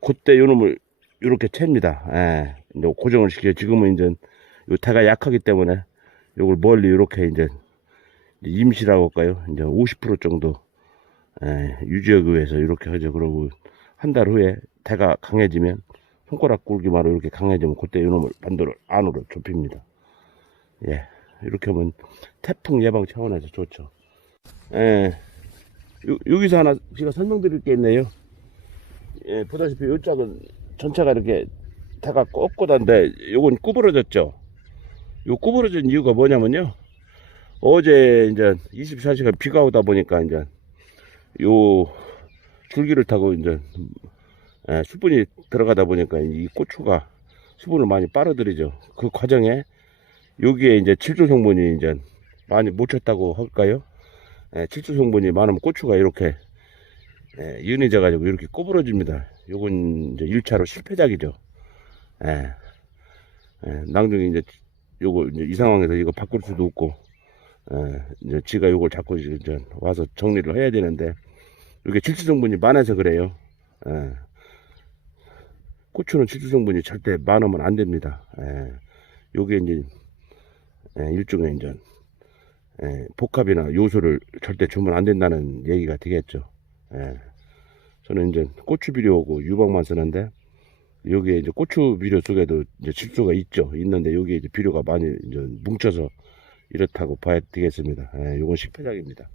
그때 요 놈을 이렇게 챕니다. 이제 고정을 시켜요. 지금은 이제 요 태가 약하기 때문에 요걸 멀리 이렇게 이제 임시라고 할까요? 이제 50% 정도 유지하기 위해서 이렇게 하죠. 그러고 한 달 후에 태가 강해지면 손가락 굵기만으로 이렇게 강해지면 그때 이놈을 반도를 안으로 좁힙니다. 이렇게 하면 태풍 예방 차원에서 좋죠. 여기서 하나 제가 설명드릴 게 있네요. 보다시피 이 짝은 전체가 이렇게 다가 꼿꼿한데 요건 구부러졌죠. 요 구부러진 이유가 뭐냐면요. 어제 이제 24시간 비가 오다 보니까 이제 요 줄기를 타고 이제 수분이 들어가다 보니까 이 고추가 수분을 많이 빨아들이죠. 그 과정에 여기에 이제 칠소 성분이 이제 많이 묻혔다고 할까요? 칠소 성분이 많으면 고추가 이렇게 연해져 가지고 이렇게 꼬부러집니다. 요건 이제 1차로 실패작이죠. 예, 나중에 이제 요거 이제 이 상황에서 이거 바꿀 수도 없고, 이제 지가 요걸 자꾸 이제 와서 정리를 해야 되는데, 이게 칠소 성분이 많아서 그래요. 예, 고추는 칠소 성분이 절대 많으면 안 됩니다. 요게 이제 일종의 이제 복합이나 요소를 절대 주면 안 된다는 얘기가 되겠죠. 저는 이제 고추 비료하고 유방만 쓰는데, 여기에 이제 고추 비료 속에도 이제 칠소가 있죠. 있는데 여기에 이제 비료가 많이 이제 뭉쳐서 이렇다고 봐야 되겠습니다. 요건 식폐작입니다.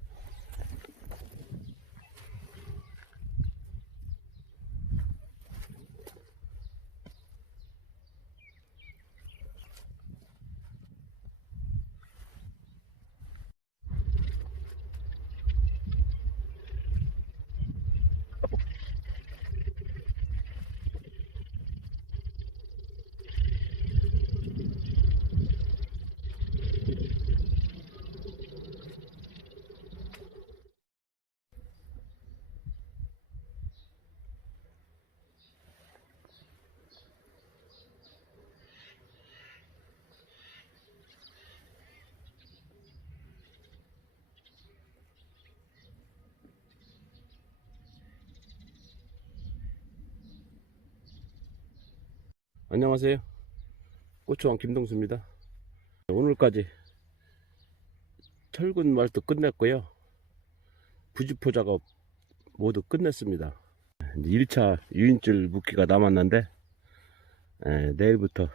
안녕하세요. 고추왕 김동수입니다. 오늘까지 철근 말도 끝냈고요. 부지포 작업 모두 끝냈습니다. 이제 1차 유인줄 묶기가 남았는데, 내일부터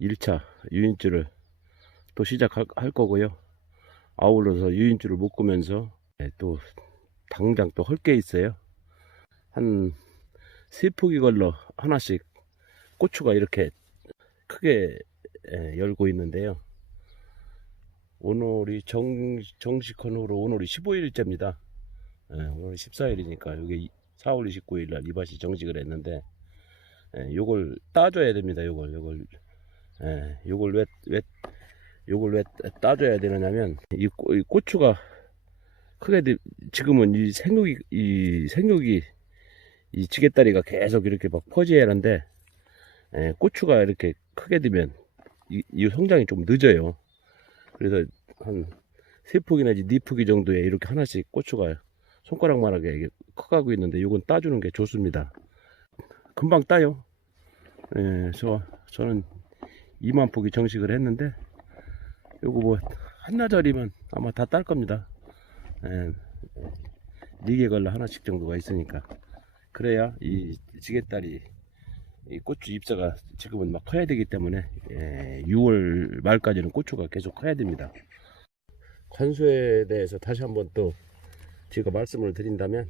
1차 유인줄을 또 시작할 거고요. 아울러서 유인줄을 묶으면서 또 당장 또 할 게 있어요. 한 3포기 걸러 하나씩 고추가 이렇게 크게 열고 있는데요. 오늘이 정식헌으로 오늘이 15일째입니다. 오늘 14일이니까 여기 4월 29일 날 이밭이 정식을 했는데, 요걸 따줘야 됩니다. 요걸 왜 따줘야 되느냐면, 이 고추가 크게 지금은 이 생육이 이 지게다리가 계속 이렇게 막 퍼져야 하는데, 고추가 이렇게 크게 되면 이 성장이 좀 늦어요. 그래서 한 3포기 내지 4포기 정도에 이렇게 하나씩 고추가 손가락만하게 커가고 있는데, 요건 따주는 게 좋습니다. 금방 따요. 저는 2만 포기 정식을 했는데, 요거 뭐 한나절이면 아마 다 딸 겁니다. 4개 걸러 하나씩 정도가 있으니까. 그래야 이 지게다리 이 고추 잎사가 지금은 막 커야 되기 때문에 6월 말까지는 고추가 계속 커야 됩니다. 관수에 대해서 다시 한번 또 제가 말씀을 드린다면,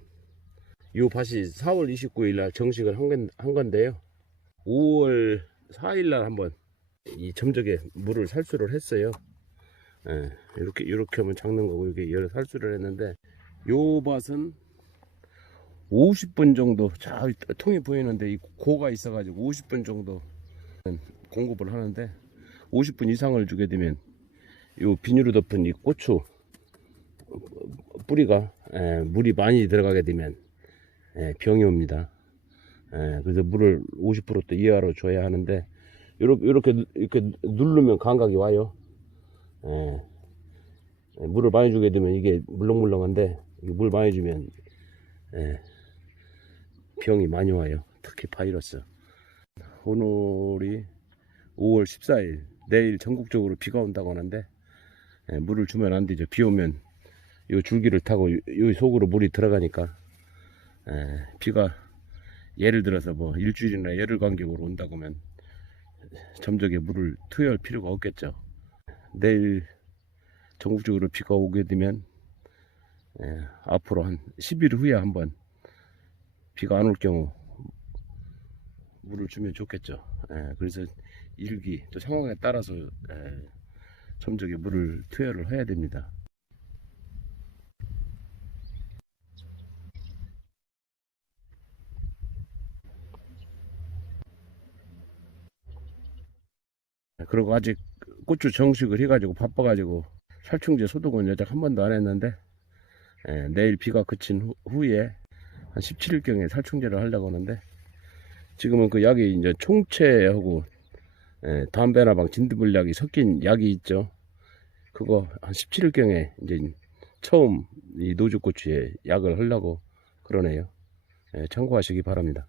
이 밭이 4월 29일 날 정식을 한 건데요. 5월 4일 날 한번 이 점적에 물을 살수를 했어요. 이렇게 하면 작는 거고, 이렇게 여러 살수를 했는데, 요 밭은 50분 정도, 자 통이 보이는데 이 고가 있어가지고 50분 정도 공급을 하는데, 50분 이상을 주게 되면 요 비닐로 덮은 이 고추 뿌리가 물이 많이 들어가게 되면 병이 옵니다. 그래서 물을 50%또 이하로 줘야 하는데, 이렇게 누르면 감각이 와요. 물을 많이 주게 되면 이게 물렁물렁한데, 물 많이 주면 병이 많이 와요. 특히 바이러스. 오늘이 5월 14일, 내일 전국적으로 비가 온다고 하는데, 물을 주면 안 되죠. 비 오면 이 줄기를 타고 이 속으로 물이 들어가니까, 비가 예를 들어서 뭐 일주일이나 열흘 간격으로 온다고 하면 점적에 물을 투여할 필요가 없겠죠. 내일 전국적으로 비가 오게 되면 앞으로 한 10일 후에 한번 비가 안 올 경우 물을 주면 좋겠죠. 그래서 일기 또 상황에 따라서 점적에 물을 투여를 해야 됩니다. 그리고 아직 고추 정식을 해가지고 바빠가지고 살충제 소독은 여태 한 번도 안 했는데, 내일 비가 그친 후에 한 17일경에 살충제를 하려고 하는데, 지금은 그 약이 이제 총채하고 담배나방 진드물약이 섞인 약이 있죠. 그거 한 17일경에 이제 처음 이 노주고추에 약을 하려고 그러네요. 참고하시기 바랍니다.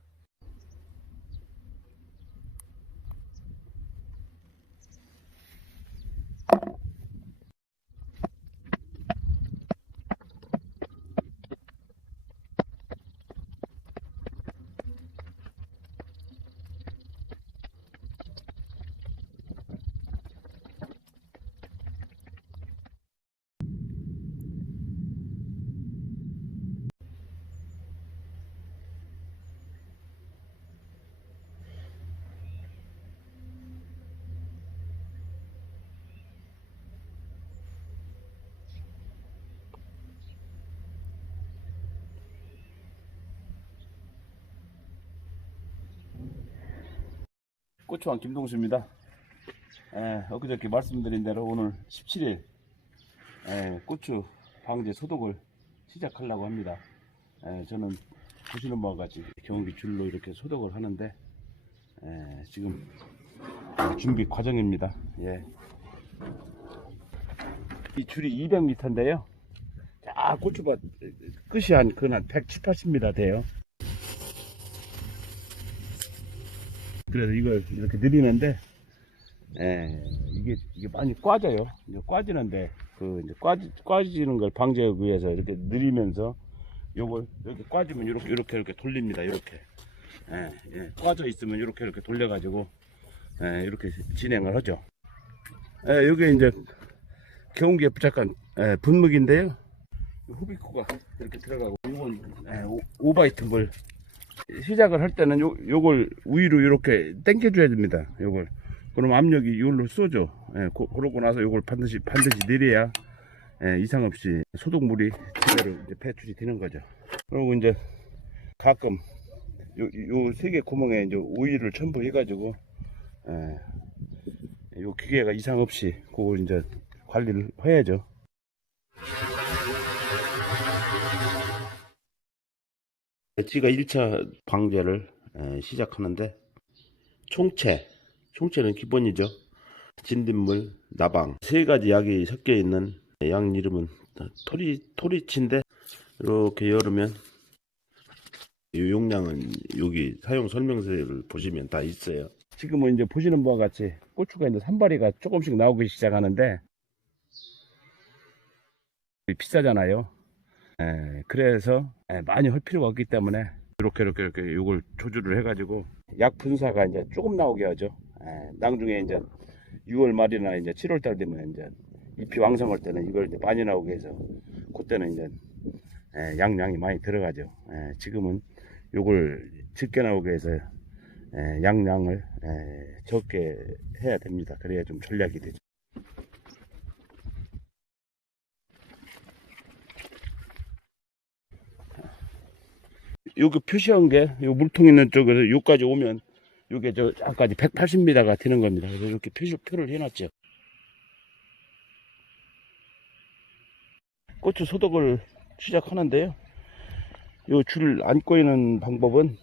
고추왕 김동수입니다. 엊그저께 말씀드린 대로 오늘 17일 고추 방제 소독을 시작하려고 합니다. 저는 보시는 바와 같이 경운기 줄로 이렇게 소독을 하는데 지금 준비 과정입니다. 이 줄이 200m인데요. 고추밭 끝이 한 170, 80m 돼요. 그래서 이걸 이렇게 늘리는데, 이게 많이 꽈져요. 이제 꽈지는데, 이제 꽈지는 걸 방지하기 위해서 이렇게 늘리면서, 요걸 이렇게 꽈지면 이렇게 돌립니다. 이렇게. 꽈져 있으면 이렇게 돌려가지고, 이렇게 진행을 하죠. 요게 이제 경운기에 부착한, 분무기인데요. 후비코가 이렇게 들어가고, 이건, 5바이트 물. 시작을 할 때는 요걸 위로 이렇게 당겨줘야 됩니다. 요걸. 그럼 압력이 이걸로 쏘죠. 그러고 나서 요걸 반드시 내려야 이상 없이 소독물이 제대로 이제 배출이 되는 거죠. 그리고 이제 가끔 요 세 개 구멍에 이제 오일을 첨부해가지고 요 기계가 이상 없이 그걸 이제 관리를 해야죠. 지가 1차 방제를 시작하는데, 총채는 기본이죠. 진딧물, 나방 세 가지 약이 섞여 있는 약 이름은 토리치인데, 이렇게 열으면 이 용량은 여기 사용 설명서를 보시면 다 있어요. 지금은 이제 보시는 바와 같이 고추가 이제 산발이가 조금씩 나오기 시작하는데, 비싸잖아요. 그래서 많이 할 필요가 없기 때문에 이렇게 이걸 조절을 해가지고 약 분사가 이제 조금 나오게 하죠. 나중에 이제 6월 말이나 이제 7월 달 되면 이제 잎이 왕성할 때는 이걸 이제 많이 나오게 해서 그때는 이제 양이 많이 들어가죠. 지금은 이걸 적게 나오게 해서 양을 적게 해야 됩니다. 그래야 좀 전략이 되죠. 여기 표시한 게, 요 물통 있는 쪽에서 여기까지 오면, 요게 저까지 180m가 되는 겁니다. 그래서 이렇게 표를 해놨죠. 고추 소독을 시작하는데요. 요 줄 안고 있는 방법은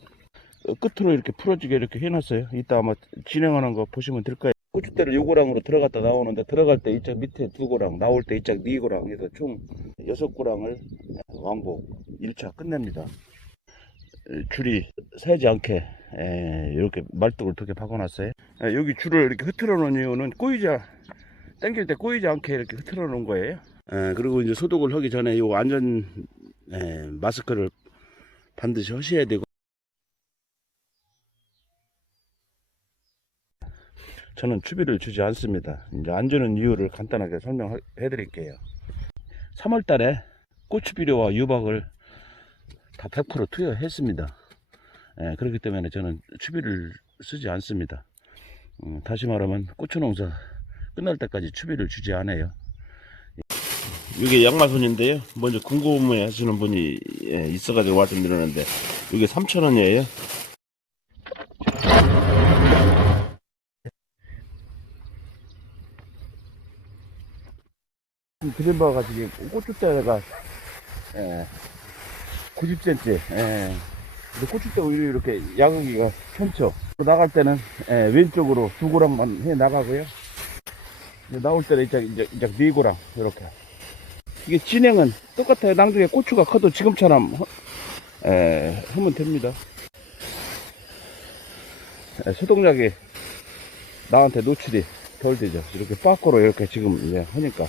끝으로 이렇게 풀어지게 이렇게 해놨어요. 이따 아마 진행하는 거 보시면 될 거예요. 고추대를 요고랑으로 들어갔다 나오는데, 들어갈 때 이쪽 밑에 2고랑, 나올 때 이쪽 4고랑 해서 총 6고랑을 왕복 1차 끝냅니다. 줄이 새지 않게 이렇게 말뚝을 2개 박아놨어요. 여기 줄을 이렇게 흐트러 놓은 이유는 당길 때 꼬이지 않게 이렇게 흐트러 놓은 거예요. 그리고 이제 소독을 하기 전에 요 안전 마스크를 반드시 하셔야 되고, 저는 추비를 주지 않습니다. 이제 안 주는 이유를 간단하게 설명해 드릴게요. 3월 달에 고추 비료와 유박을 다 100% 투여했습니다. 그렇기 때문에 저는 추비를 쓰지 않습니다. 다시 말하면 고추 농사 끝날 때까지 추비를 주지 않아요. 이게 양마손인데요. 먼저 궁금해 하시는 분이 있어가지고 말씀드렸는데, 이게 3,000원이에요. 드린 바가 지금 고추대가 90cm. 근데 고추대 오히려 이렇게 야구기가 편쳐. 나갈 때는 왼쪽으로 두 고랑만 해 나가고요. 나올 때는 이제 네 고랑 이렇게. 이게 진행은 똑같아요. 나중에 고추가 커도 지금처럼 하면 됩니다. 소독약이 나한테 노출이 덜 되죠. 이렇게 빠꾸로 이렇게 지금 이제 하니까.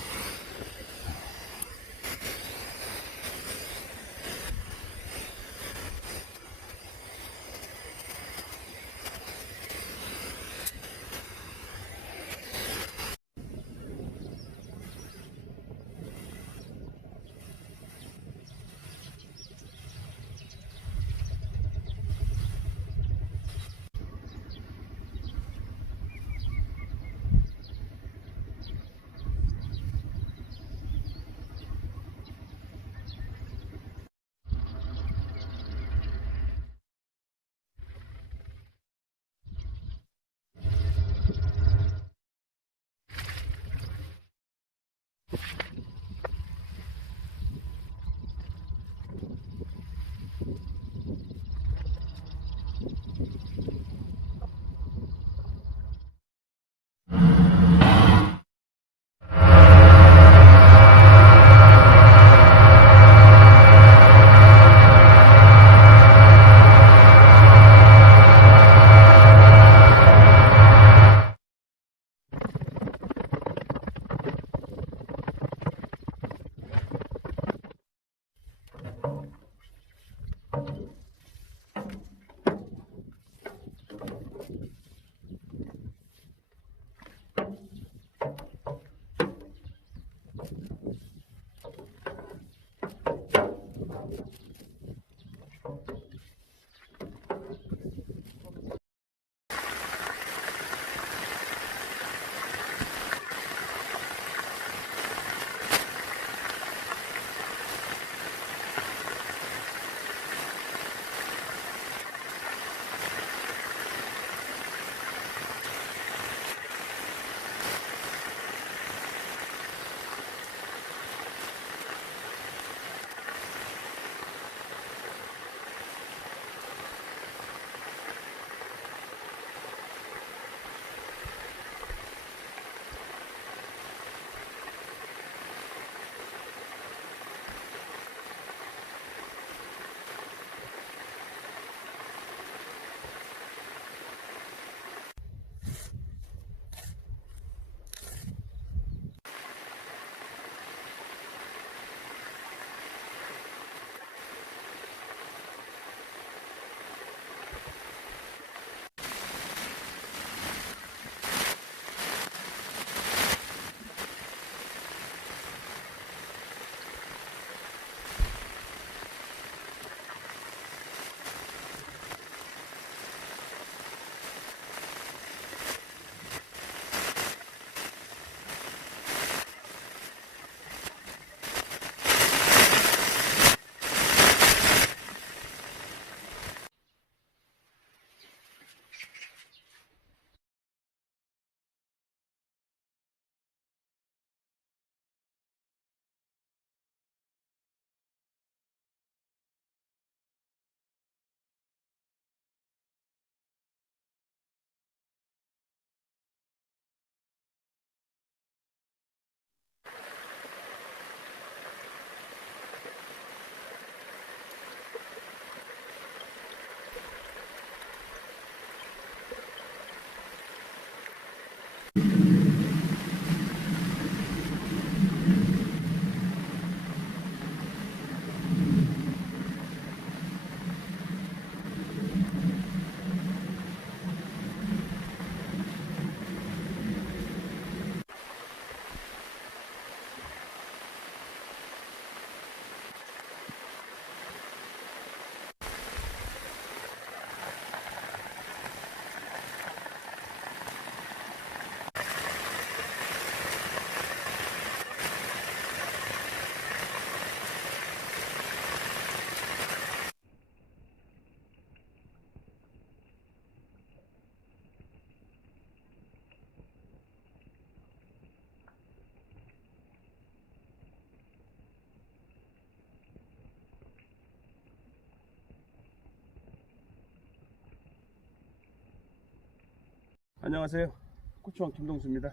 안녕하세요. 고추왕 김동수입니다.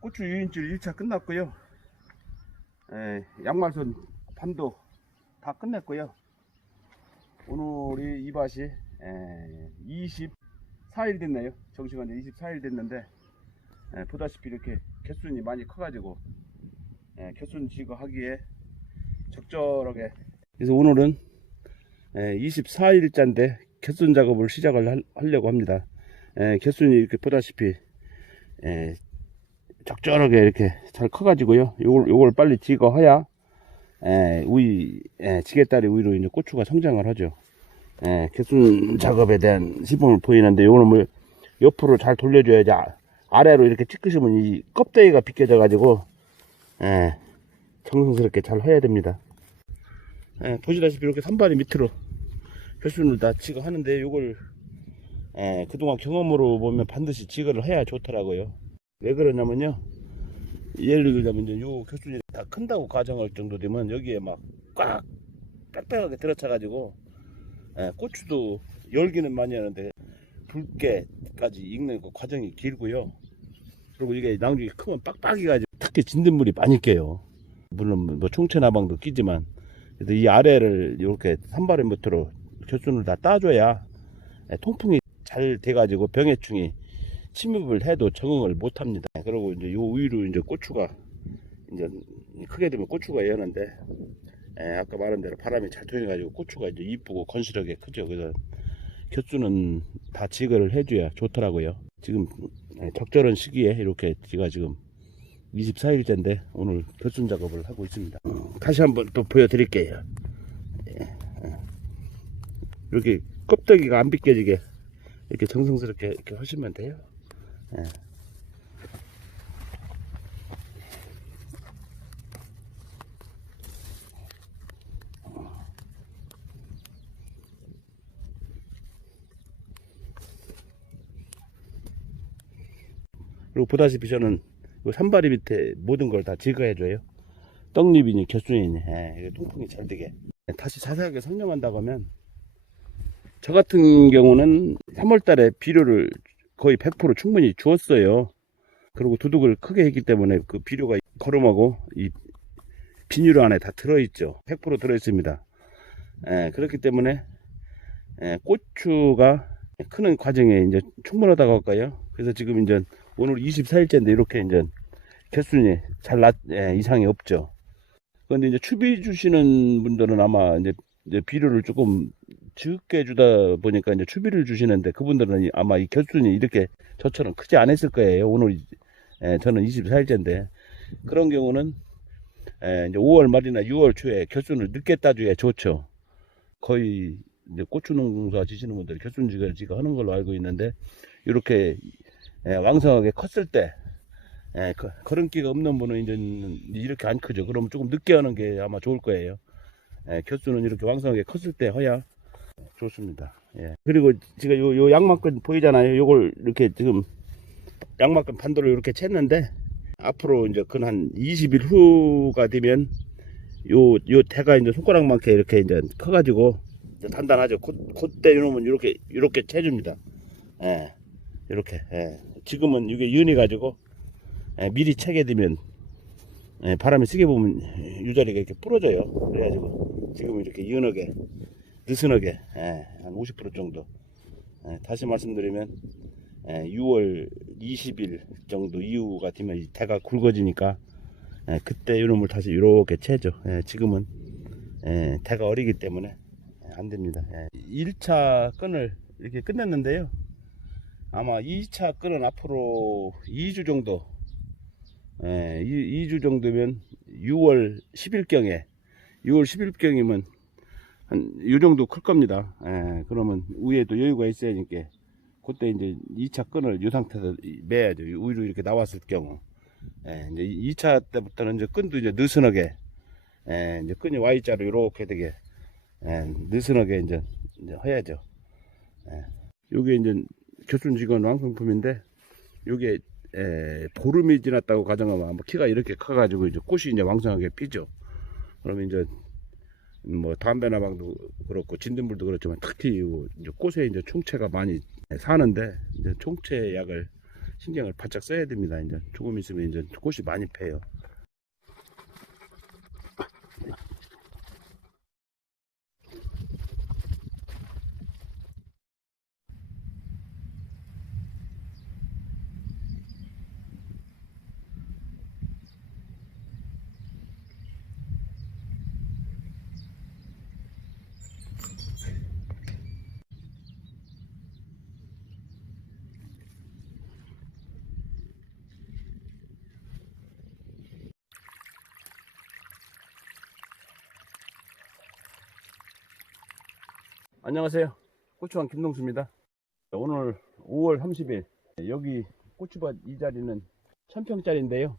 고추 유인줄 1차 끝났고요. 양말선 반도 다 끝냈고요. 오늘이 이 밭이 24일 됐네요. 정시간 24일 됐는데 보다시피 이렇게 개순이 많이 커가지고 개순 제거하기에 적절하게, 그래서 오늘은 24일자인데 개순 작업을 시작을 하려고 합니다. 개순이 이렇게 보다시피 적절하게 이렇게 잘 커가지고요. 요걸 빨리 제거해야 지게다리 우위로 이제 고추가 성장을 하죠. 개순 작업에 대한 시범을 보이는데, 요거는 뭐 옆으로 잘 돌려줘야지 아래로 이렇게 찌끄시면 이 껍데기가 비껴져 가지고 정성스럽게 잘 해야 됩니다. 보시다시피 이렇게 산발이 밑으로 개순을 다 지거하는데, 요걸 그동안 경험으로 보면 반드시 지거를 해야 좋더라고요. 왜 그러냐면요, 예를 들자면 요 개순이 다 큰다고 가정할 정도 되면 여기에 막 꽉 빽빽하게 들어차 가지고 고추도 열기는 많이 하는데 붉게까지 익는 그 과정이 길고요. 그리고 이게 나중에 크면 빡빡이 가지고 특히 진딧물이 많이 껴요. 물론 뭐 총체나방도 끼지만, 그래서 이 아래를 이렇게 산발의 밑으로 개순을 다 따줘야 통풍이 잘 돼가지고 병해충이 침입을 해도 적응을 못합니다. 그리고 이제 요 위로 이제 고추가 이제 크게 되면 고추가 여는데, 아까 말한 대로 바람이 잘 통해가지고 고추가 이제 이쁘고 건실하게 크죠. 그래서 개순은 다 제거를 해줘야 좋더라고요. 지금 적절한 시기에 이렇게 제가 지금 24일째인데 오늘 개순 작업을 하고 있습니다. 다시 한번 또 보여드릴게요. 이렇게 껍데기가 안 비껴지게 이렇게 정성스럽게 이렇게 하시면 돼요. 그리고 보다시피 저는 산발이 밑에 모든 걸 다 제거해줘요. 떡잎이니 개순이니 통풍이 잘 되게. 다시 자세하게 설명한다고 하면, 저 같은 경우는 3월달에 비료를 거의 100% 충분히 주었어요. 그리고 두둑을 크게 했기 때문에 그 비료가 거름하고 이 비닐 안에 다 들어있죠. 100% 들어있습니다. 그렇기 때문에 고추가 크는 과정에 이제 충분하다고 할까요? 그래서 지금 이제 오늘 24일째인데 이렇게 이제 개순이 잘 이상이 없죠. 그런데 이제 추비 주시는 분들은 아마 이제 비료를 조금 적게 주다 보니까 이제 추비를 주시는데, 그분들은 아마 이 개순이 이렇게 저처럼 크지 않았을 거예요. 오늘 저는 24일째인데, 그런 경우는 이제 5월 말이나 6월 초에 개순을 늦게 따줘야 좋죠. 거의 이제 고추 농사 지시는 분들이 개순 지거 하는 걸로 알고 있는데, 이렇게 왕성하게 컸을 때 거름기가 없는 분은 이제 이렇게 안 크죠. 그러면 조금 늦게 하는 게 아마 좋을 거예요. 개순은 이렇게 왕성하게 컸을 때 해야 좋습니다. 그리고 지금 요 양막근 보이잖아요. 요걸 이렇게 지금 양막근 반도를 이렇게 챘는데, 앞으로 이제 한 20일 후가 되면 요 대가 이제 손가락만큼 이렇게 이제 커가지고 이제 단단하죠. 그때 이러면 이렇게 채줍니다. 이렇게. 지금은 이게 윤이 가지고 미리 채게 되면 바람이 세게 보면 유자리가 이렇게 부러져요. 그래가지고 지금 이렇게 연하게 느슨하게 한 50% 정도. 다시 말씀드리면 6월 20일 정도 이후가 되면 이 대가 굵어지니까 그때 이놈을 다시 이렇게 채죠. 지금은 대가 어리기 때문에 안 됩니다. 1차 끈을 이렇게 끝냈는데요. 아마 2차 끈은 앞으로 2주 정도, 2주 정도면 6월 10일경에, 6월 10일경이면 한 이 정도 클 겁니다. 그러면 위에도 여유가 있어야 하니까 그때 이제 2차 끈을 이 상태에서 매야죠. 위로 이렇게 나왔을 경우. 이제 2차 때부터는 이제 끈도 이제 느슨하게, 이제 끈이 Y자로 이렇게 되게 느슨하게 이제 해야죠. 요게 이제 개순지건 완성품인데, 요게 보름이 지났다고 가정하면 아마 키가 이렇게 커가지고 이제 꽃이 이제 왕성하게 피죠. 그러면 이제 뭐 담배나방도 그렇고 진딧물도 그렇지만 특히 이제 꽃에 이제 충체가 많이 사는데 이제 총체약을 신경을 바짝 써야 됩니다. 이제 조금 있으면 이제 꽃이 많이 펴요. 안녕하세요. 고추왕 김동수입니다. 오늘 5월 30일 여기 고추밭 이 자리는 1000평짜리인데요.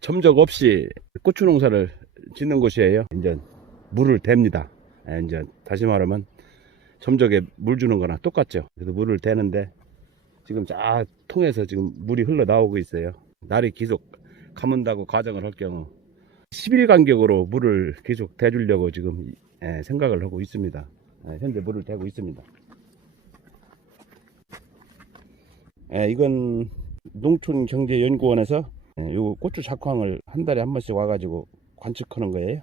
점적 없이 고추 농사를 짓는 곳이에요. 이제 물을 댑니다. 이제 다시 말하면 점적에 물 주는 거나 똑같죠. 그래서 물을 대는데 지금 쫙 통해서 지금 물이 흘러 나오고 있어요. 날이 계속 가문다고 가정을 할 경우 10일 간격으로 물을 계속 대주려고 지금 생각을 하고 있습니다. 현재 물을 대고 있습니다. 이건 농촌경제연구원에서 요 고추 작황을 한 달에 한 번씩 와가지고 관측하는 거예요.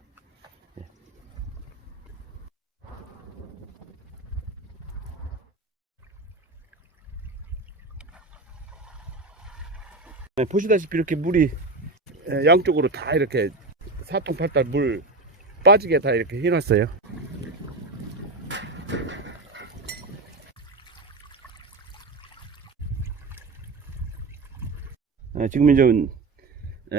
보시다시피 이렇게 물이 양쪽으로 다 이렇게 4통 8탈 물 빠지게 다 이렇게 해놨어요. 지금 이제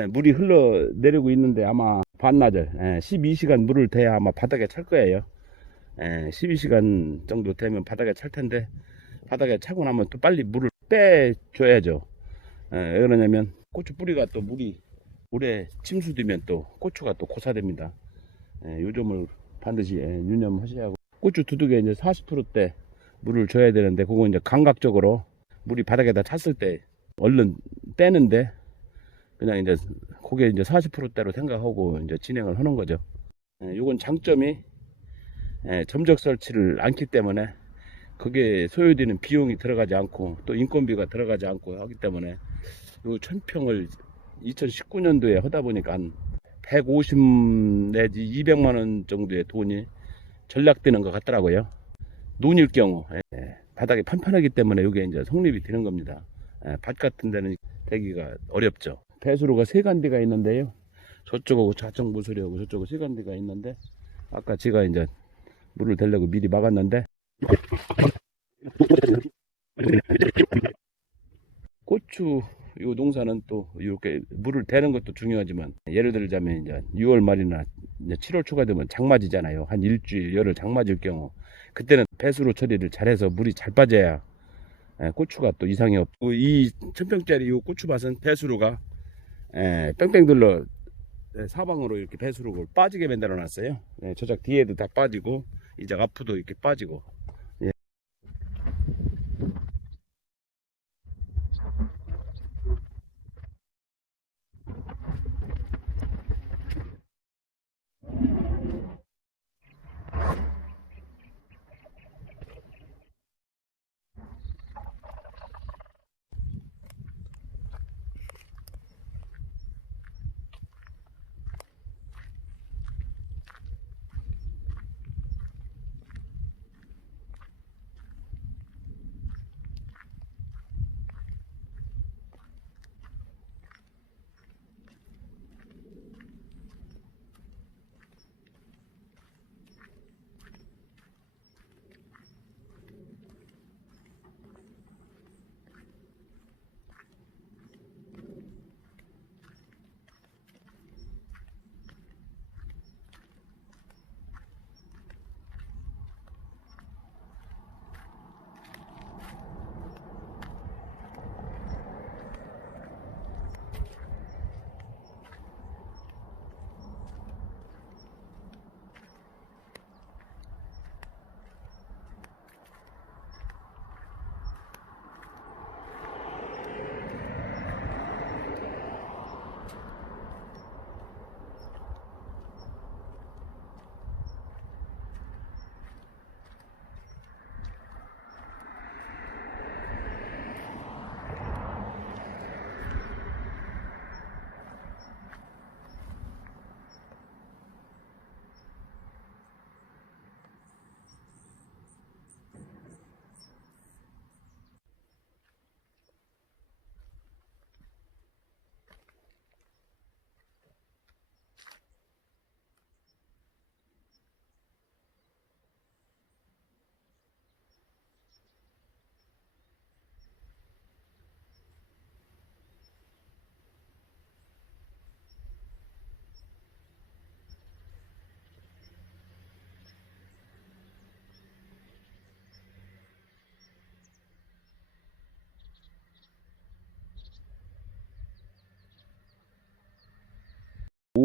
물이 흘러내리고 있는데 아마 반나절 12시간 물을 대야 아마 바닥에 찰 거예요. 12시간 정도 되면 바닥에 찰 텐데 바닥에 차고 나면 또 빨리 물을 빼줘야죠. 왜 그러냐면 고추 뿌리가 또 물에 침수되면 또 고추가 또 고사됩니다. 요 점을 반드시 유념하셔야 하고, 고추 두둑에 이제 40%대 물을 줘야 되는데 그거 이제 감각적으로 물이 바닥에다 찼을 때 얼른 빼는데 그냥 이제 그게 이제 40%대로 생각하고 이제 진행을 하는 거죠. 요건 장점이 점적 설치를 않기 때문에 그게 소요되는 비용이 들어가지 않고 또 인건비가 들어가지 않고 하기 때문에 요 1000평을 2019년도에 하다 보니까 한 150 내지 200만원 정도의 돈이 전락되는 것 같더라고요. 논일 경우 바닥이 판판하기 때문에 이게 이제 성립이 되는 겁니다. 밭 같은 데는 되기가 어렵죠. 배수로가 세 간디가 있는데요. 저쪽하고 좌측 모서리하고 저쪽하고 세 간디가 있는데 아까 제가 이제 물을 대려고 미리 막았는데 고추 요 농사는 또 이렇게 물을 대는 것도 중요하지만 예를 들자면 이제 6월 말이나 이제 7월 초가 되면 장마지잖아요. 한 일주일 열흘 장마질 경우 그때는 배수로 처리를 잘해서 물이 잘 빠져야 고추가 또 이상이 없고, 이 1000평짜리 요 고추밭은 배수로가 뺑뺑 둘러 사방으로 이렇게 배수로를 빠지게 만들어 놨어요. 저작 뒤에도 다 빠지고 이제 앞으로도 이렇게 빠지고.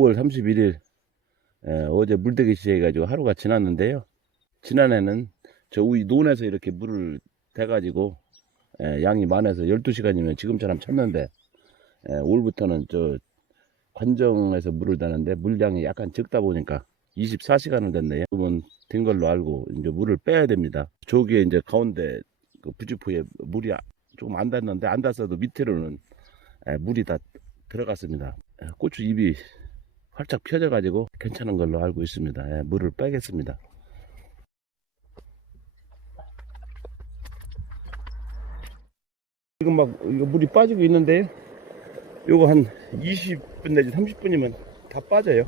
6월 31일 어제 물대기 시작해가지고 하루가 지났는데요. 지난해는 저 우리 논에서 이렇게 물을 대가지고 양이 많아서 12시간이면 지금처럼 찼는데 올부터는 저 관정에서 물을 대는데 물량이 약간 적다 보니까 24시간을 됐네요. 그러면 된 걸로 알고 이제 물을 빼야 됩니다. 저기에 이제 가운데 그 부지포에 물이 조금 안 닿는데 안 닿아도 밑으로는 물이 다 들어갔습니다. 고추 잎이 활짝 펴져 가지고 괜찮은 걸로 알고 있습니다. 물을 빼겠습니다. 지금 막 이거 물이 빠지고 있는데 요거 한 20분 내지 30분이면 다 빠져요.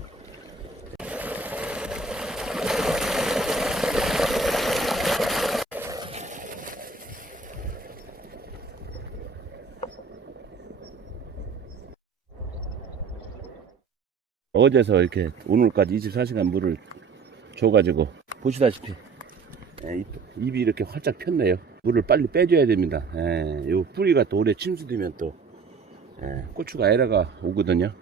어제서 이렇게 오늘까지 24시간 물을 줘가지고 보시다시피 잎이 이렇게 활짝 폈네요. 물을 빨리 빼줘야 됩니다. 요 뿌리가 또 오래 침수되면 또 고추가 에러가 오거든요.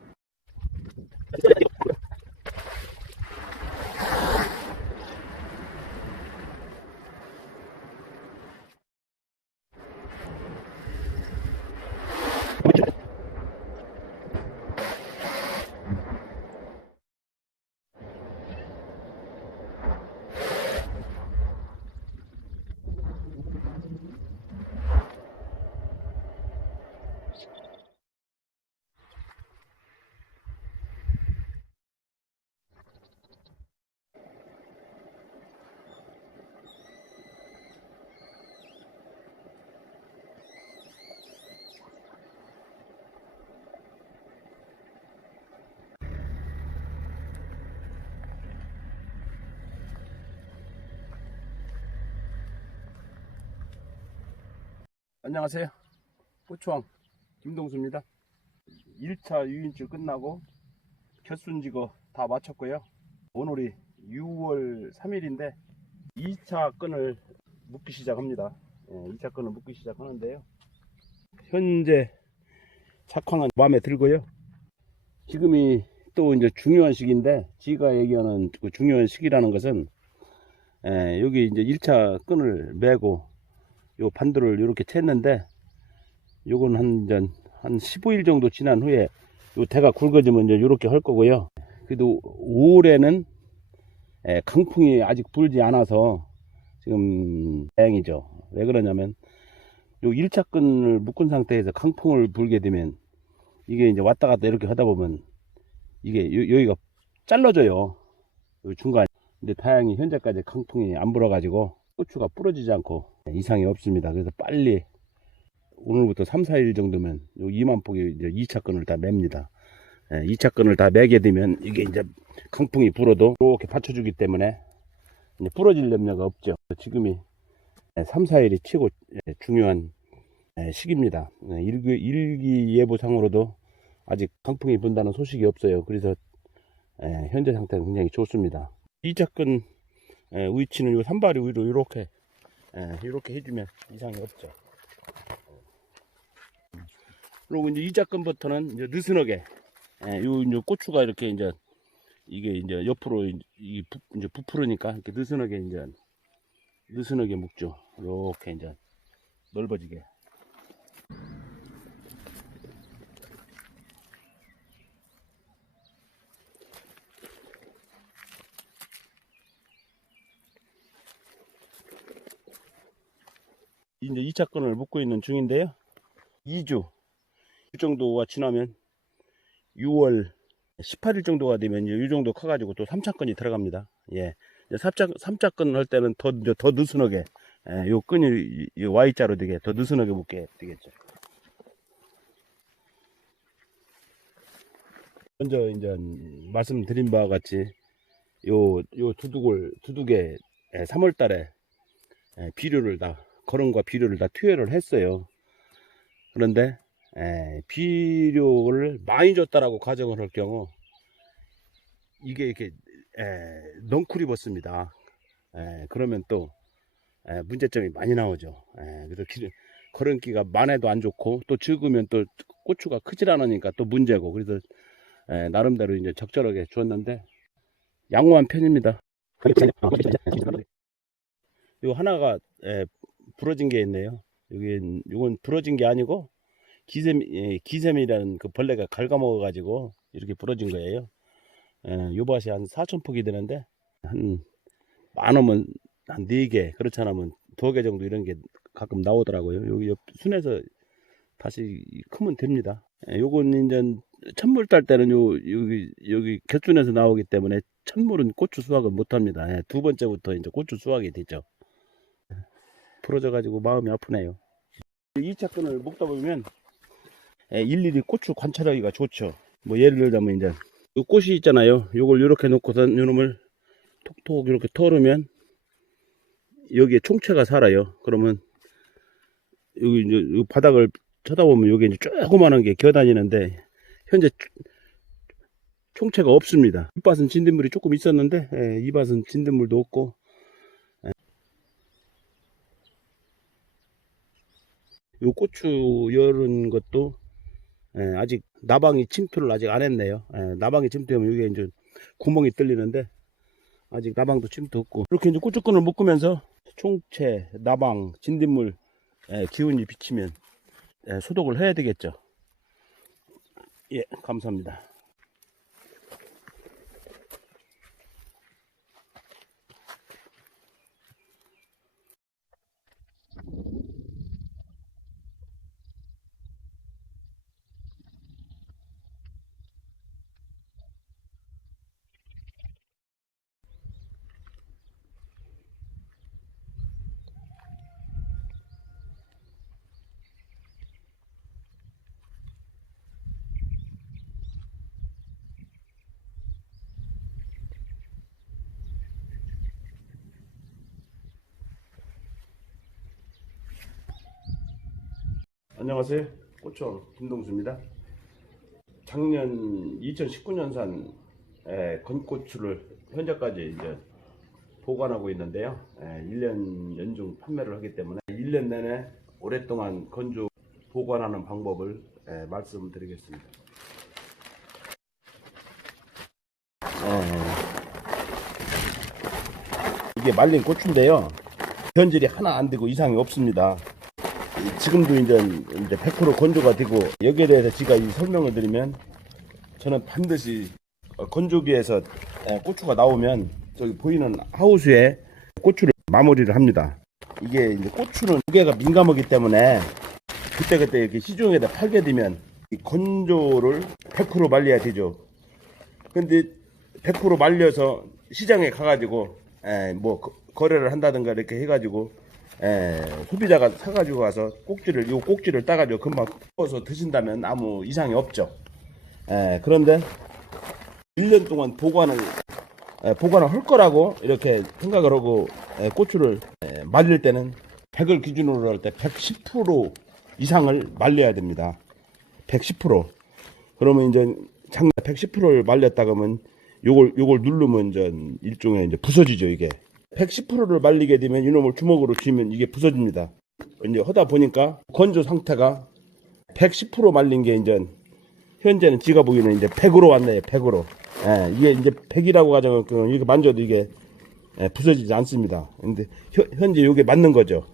안녕하세요. 고추왕 김동수입니다. 1차 유인줄 끝나고 곁순지거 다 마쳤고요. 오늘이 6월 3일인데 2차 끈을 묶기 시작합니다. 2차 끈을 묶기 시작하는데요. 현재 작황은 마음에 들고요. 지금이 또 이제 중요한 시기인데, 지가 얘기하는 그 중요한 시기라는 것은 여기 이제 1차 끈을 매고 요 반도를 이렇게 챘는데, 요건 한 15일 정도 지난 후에 요 대가 굵어지면 이제 이렇게 할 거고요. 그래도 올해는 강풍이 아직 불지 않아서 지금 다행이죠. 왜 그러냐면 요 1차 끈을 묶은 상태에서 강풍을 불게 되면 이게 이제 왔다 갔다 이렇게 하다 보면 이게 여기가 잘라져요. 요 중간. 근데 다행히 현재까지 강풍이 안 불어가지고 고추가 부러지지 않고 이상이 없습니다. 그래서 빨리 오늘부터 3, 4일 정도면 요 2만 폭이 이제 2차 끈을 다 맵니다. 2차 끈을 다 매게 되면 이게 이제 강풍이 불어도 이렇게 받쳐주기 때문에 이제 부러질 염려가 없죠. 지금이 3, 4일이 최고 중요한 시기입니다. 일기예보상으로도 아직 강풍이 분다는 소식이 없어요. 그래서 현재 상태는 굉장히 좋습니다. 2차 끈 위치는 요 산발이 위로 이렇게 해주면 이상이 없죠. 그리고 이제 2차 끈부터는 이제 느슨하게 요 이제 고추가 이렇게 이게 이제 옆으로 이제 부풀으니까 이렇게 느슨하게 묶죠. 이렇게 이제 넓어지게. 이제 2차 끈을 묶고 있는 중인데요. 2주 정도가 지나면 6월 18일 정도가 되면 이 정도 커가지고 또 3차 끈이 들어갑니다. 예. 3차 끈 할 때는 더 느슨하게, 요 끈이 Y자로 되게 더 느슨하게 묶게 되겠죠. 먼저 이제 말씀드린 바와 같이 요 두둑에 3월 달에 거름과 비료를 다 투여를 했어요. 그런데 비료를 많이 줬다라고 가정을 할 경우 이게 이렇게 넝쿨이 벗습니다. 그러면 또 문제점이 많이 나오죠. 그래서 거름기가 많아도 안 좋고 또 적으면 또 고추가 크질 않으니까 또 문제고, 그래서 나름대로 이제 적절하게 주었는데 양호한 편입니다. 요 하나가 부러진 게 있네요. 요건 부러진 게 아니고 기샘이라는 그 벌레가 갉아먹어 가지고 이렇게 부러진 거예요. 요 밭이 한 4,000폭이 되는데 한 많으면 한 4개, 그렇지 않으면 2개 정도 이런 게 가끔 나오더라고요. 여기 옆 순에서 다시 크면 됩니다. 요건 이제 찬물 딸 때는 여기 곁순에서 나오기 때문에 찬물은 고추 수확을 못 합니다. 두 번째부터 이제 고추 수확이 되죠. 부러져 가지고 마음이 아프네요. 2차 끈을 묶다 보면 일일이 고추 관찰하기가 좋죠. 뭐 예를 들자면 이제 이 꽃이 있잖아요. 요걸 이렇게 놓고선 요놈을 톡톡 이렇게 털으면 여기에 총체가 살아요. 그러면 여기 이제 이 바닥을 쳐다보면 여기 이제 조그마한 게 기어다니는데 현재 총체가 없습니다. 이 밭은 진딧물이 조금 있었는데 이 밭은 진딧물도 없고, 요 고추 열은 것도 아직 나방이 침투를 아직 안 했네요. 나방이 침투하면 여기에 이제 구멍이 뚫리는데 아직 나방도 침투 없고, 이렇게 이제 고추끈을 묶으면서 총체, 나방, 진딧물 기운이 비치면 소독을 해야 되겠죠. 예, 감사합니다. 안녕하세요. 고추 김동수입니다. 작년 2019년산 건고추를 현재까지 이제 보관하고 있는데요. 1년 연중 판매를 하기 때문에 1년 내내 오랫동안 건조 보관하는 방법을 말씀드리겠습니다. 이게 말린 고추인데요. 변질이 하나 안 되고 이상이 없습니다. 지금도 이제 100% 건조가 되고, 여기에 대해서 제가 이 설명을 드리면, 저는 반드시 건조기에서 고추가 나오면 저기 보이는 하우스에 고추를 마무리를 합니다. 이게 이제 고추는 무게가 민감하기 때문에 그때그때 이렇게 시중에다 팔게 되면 이 건조를 100% 말려야 되죠. 근데 100% 말려서 시장에 가가지고 뭐 거래를 한다든가 이렇게 해가지고 소비자가 사가지고 가서 요 꼭지를 따가지고 금방 구워서 드신다면 아무 이상이 없죠. 그런데 1년 동안 보관을 할 거라고 이렇게 생각을 하고 고추를 말릴 때는 100을 기준으로 할 때 110% 이상을 말려야 됩니다. 110%. 그러면 이제 작년 110%를 말렸다 그러면 요걸 누르면 이제 일종의 이제 부서지죠, 이게. 110%를 말리게 되면 이놈을 주먹으로 쥐면 이게 부서집니다. 이제 하다 보니까 건조 상태가 110% 말린 게 이제 현재는 지가 보기에는 이제 100으로 왔네요. 100으로. 이게 이제 100이라고 가정하면 이렇게 만져도 이게 부서지지 않습니다. 근데 현재 이게 맞는 거죠.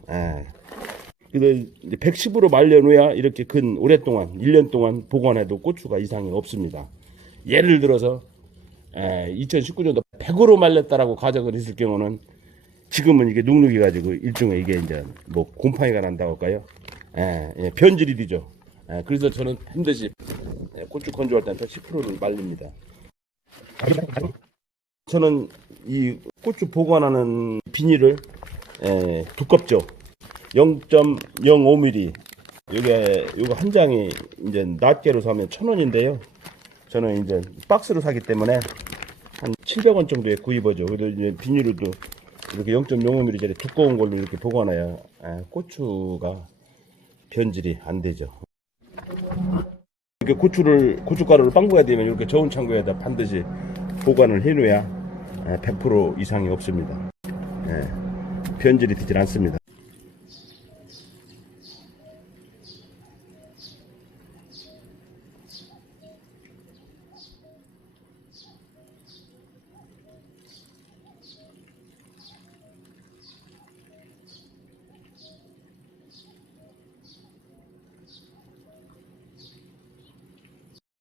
그래서 이제 110으로 말려놓아야 이렇게 오랫동안 1년 동안 보관해도 고추가 이상이 없습니다. 예를 들어서 2019년도 100으로 말렸다라고 가정을 했을 경우는 지금은 이게 눅눅이 가지고 일종의 이게 이제 뭐 곰팡이가 난다고 할까요? 변질이 되죠. 그래서 저는 반드시 고추 건조할 때는 110%를 말립니다. 저는 이 고추 보관하는 비닐을 두껍죠. 0.05mm. 요거 한 장이 이제 낱개로 사면 1,000원인데요. 저는 이제 박스로 사기 때문에 한 700원 정도에 구입하죠. 그래도 이제 비닐로도 이렇게 0.05mm짜리 두꺼운 걸로 이렇게 보관해야 고추가 변질이 안 되죠. 이렇게 고춧가루를 빵구해야 되면 이렇게 저온 창고에다 반드시 보관을 해놓아야 100% 이상이 없습니다. 변질이 되질 않습니다.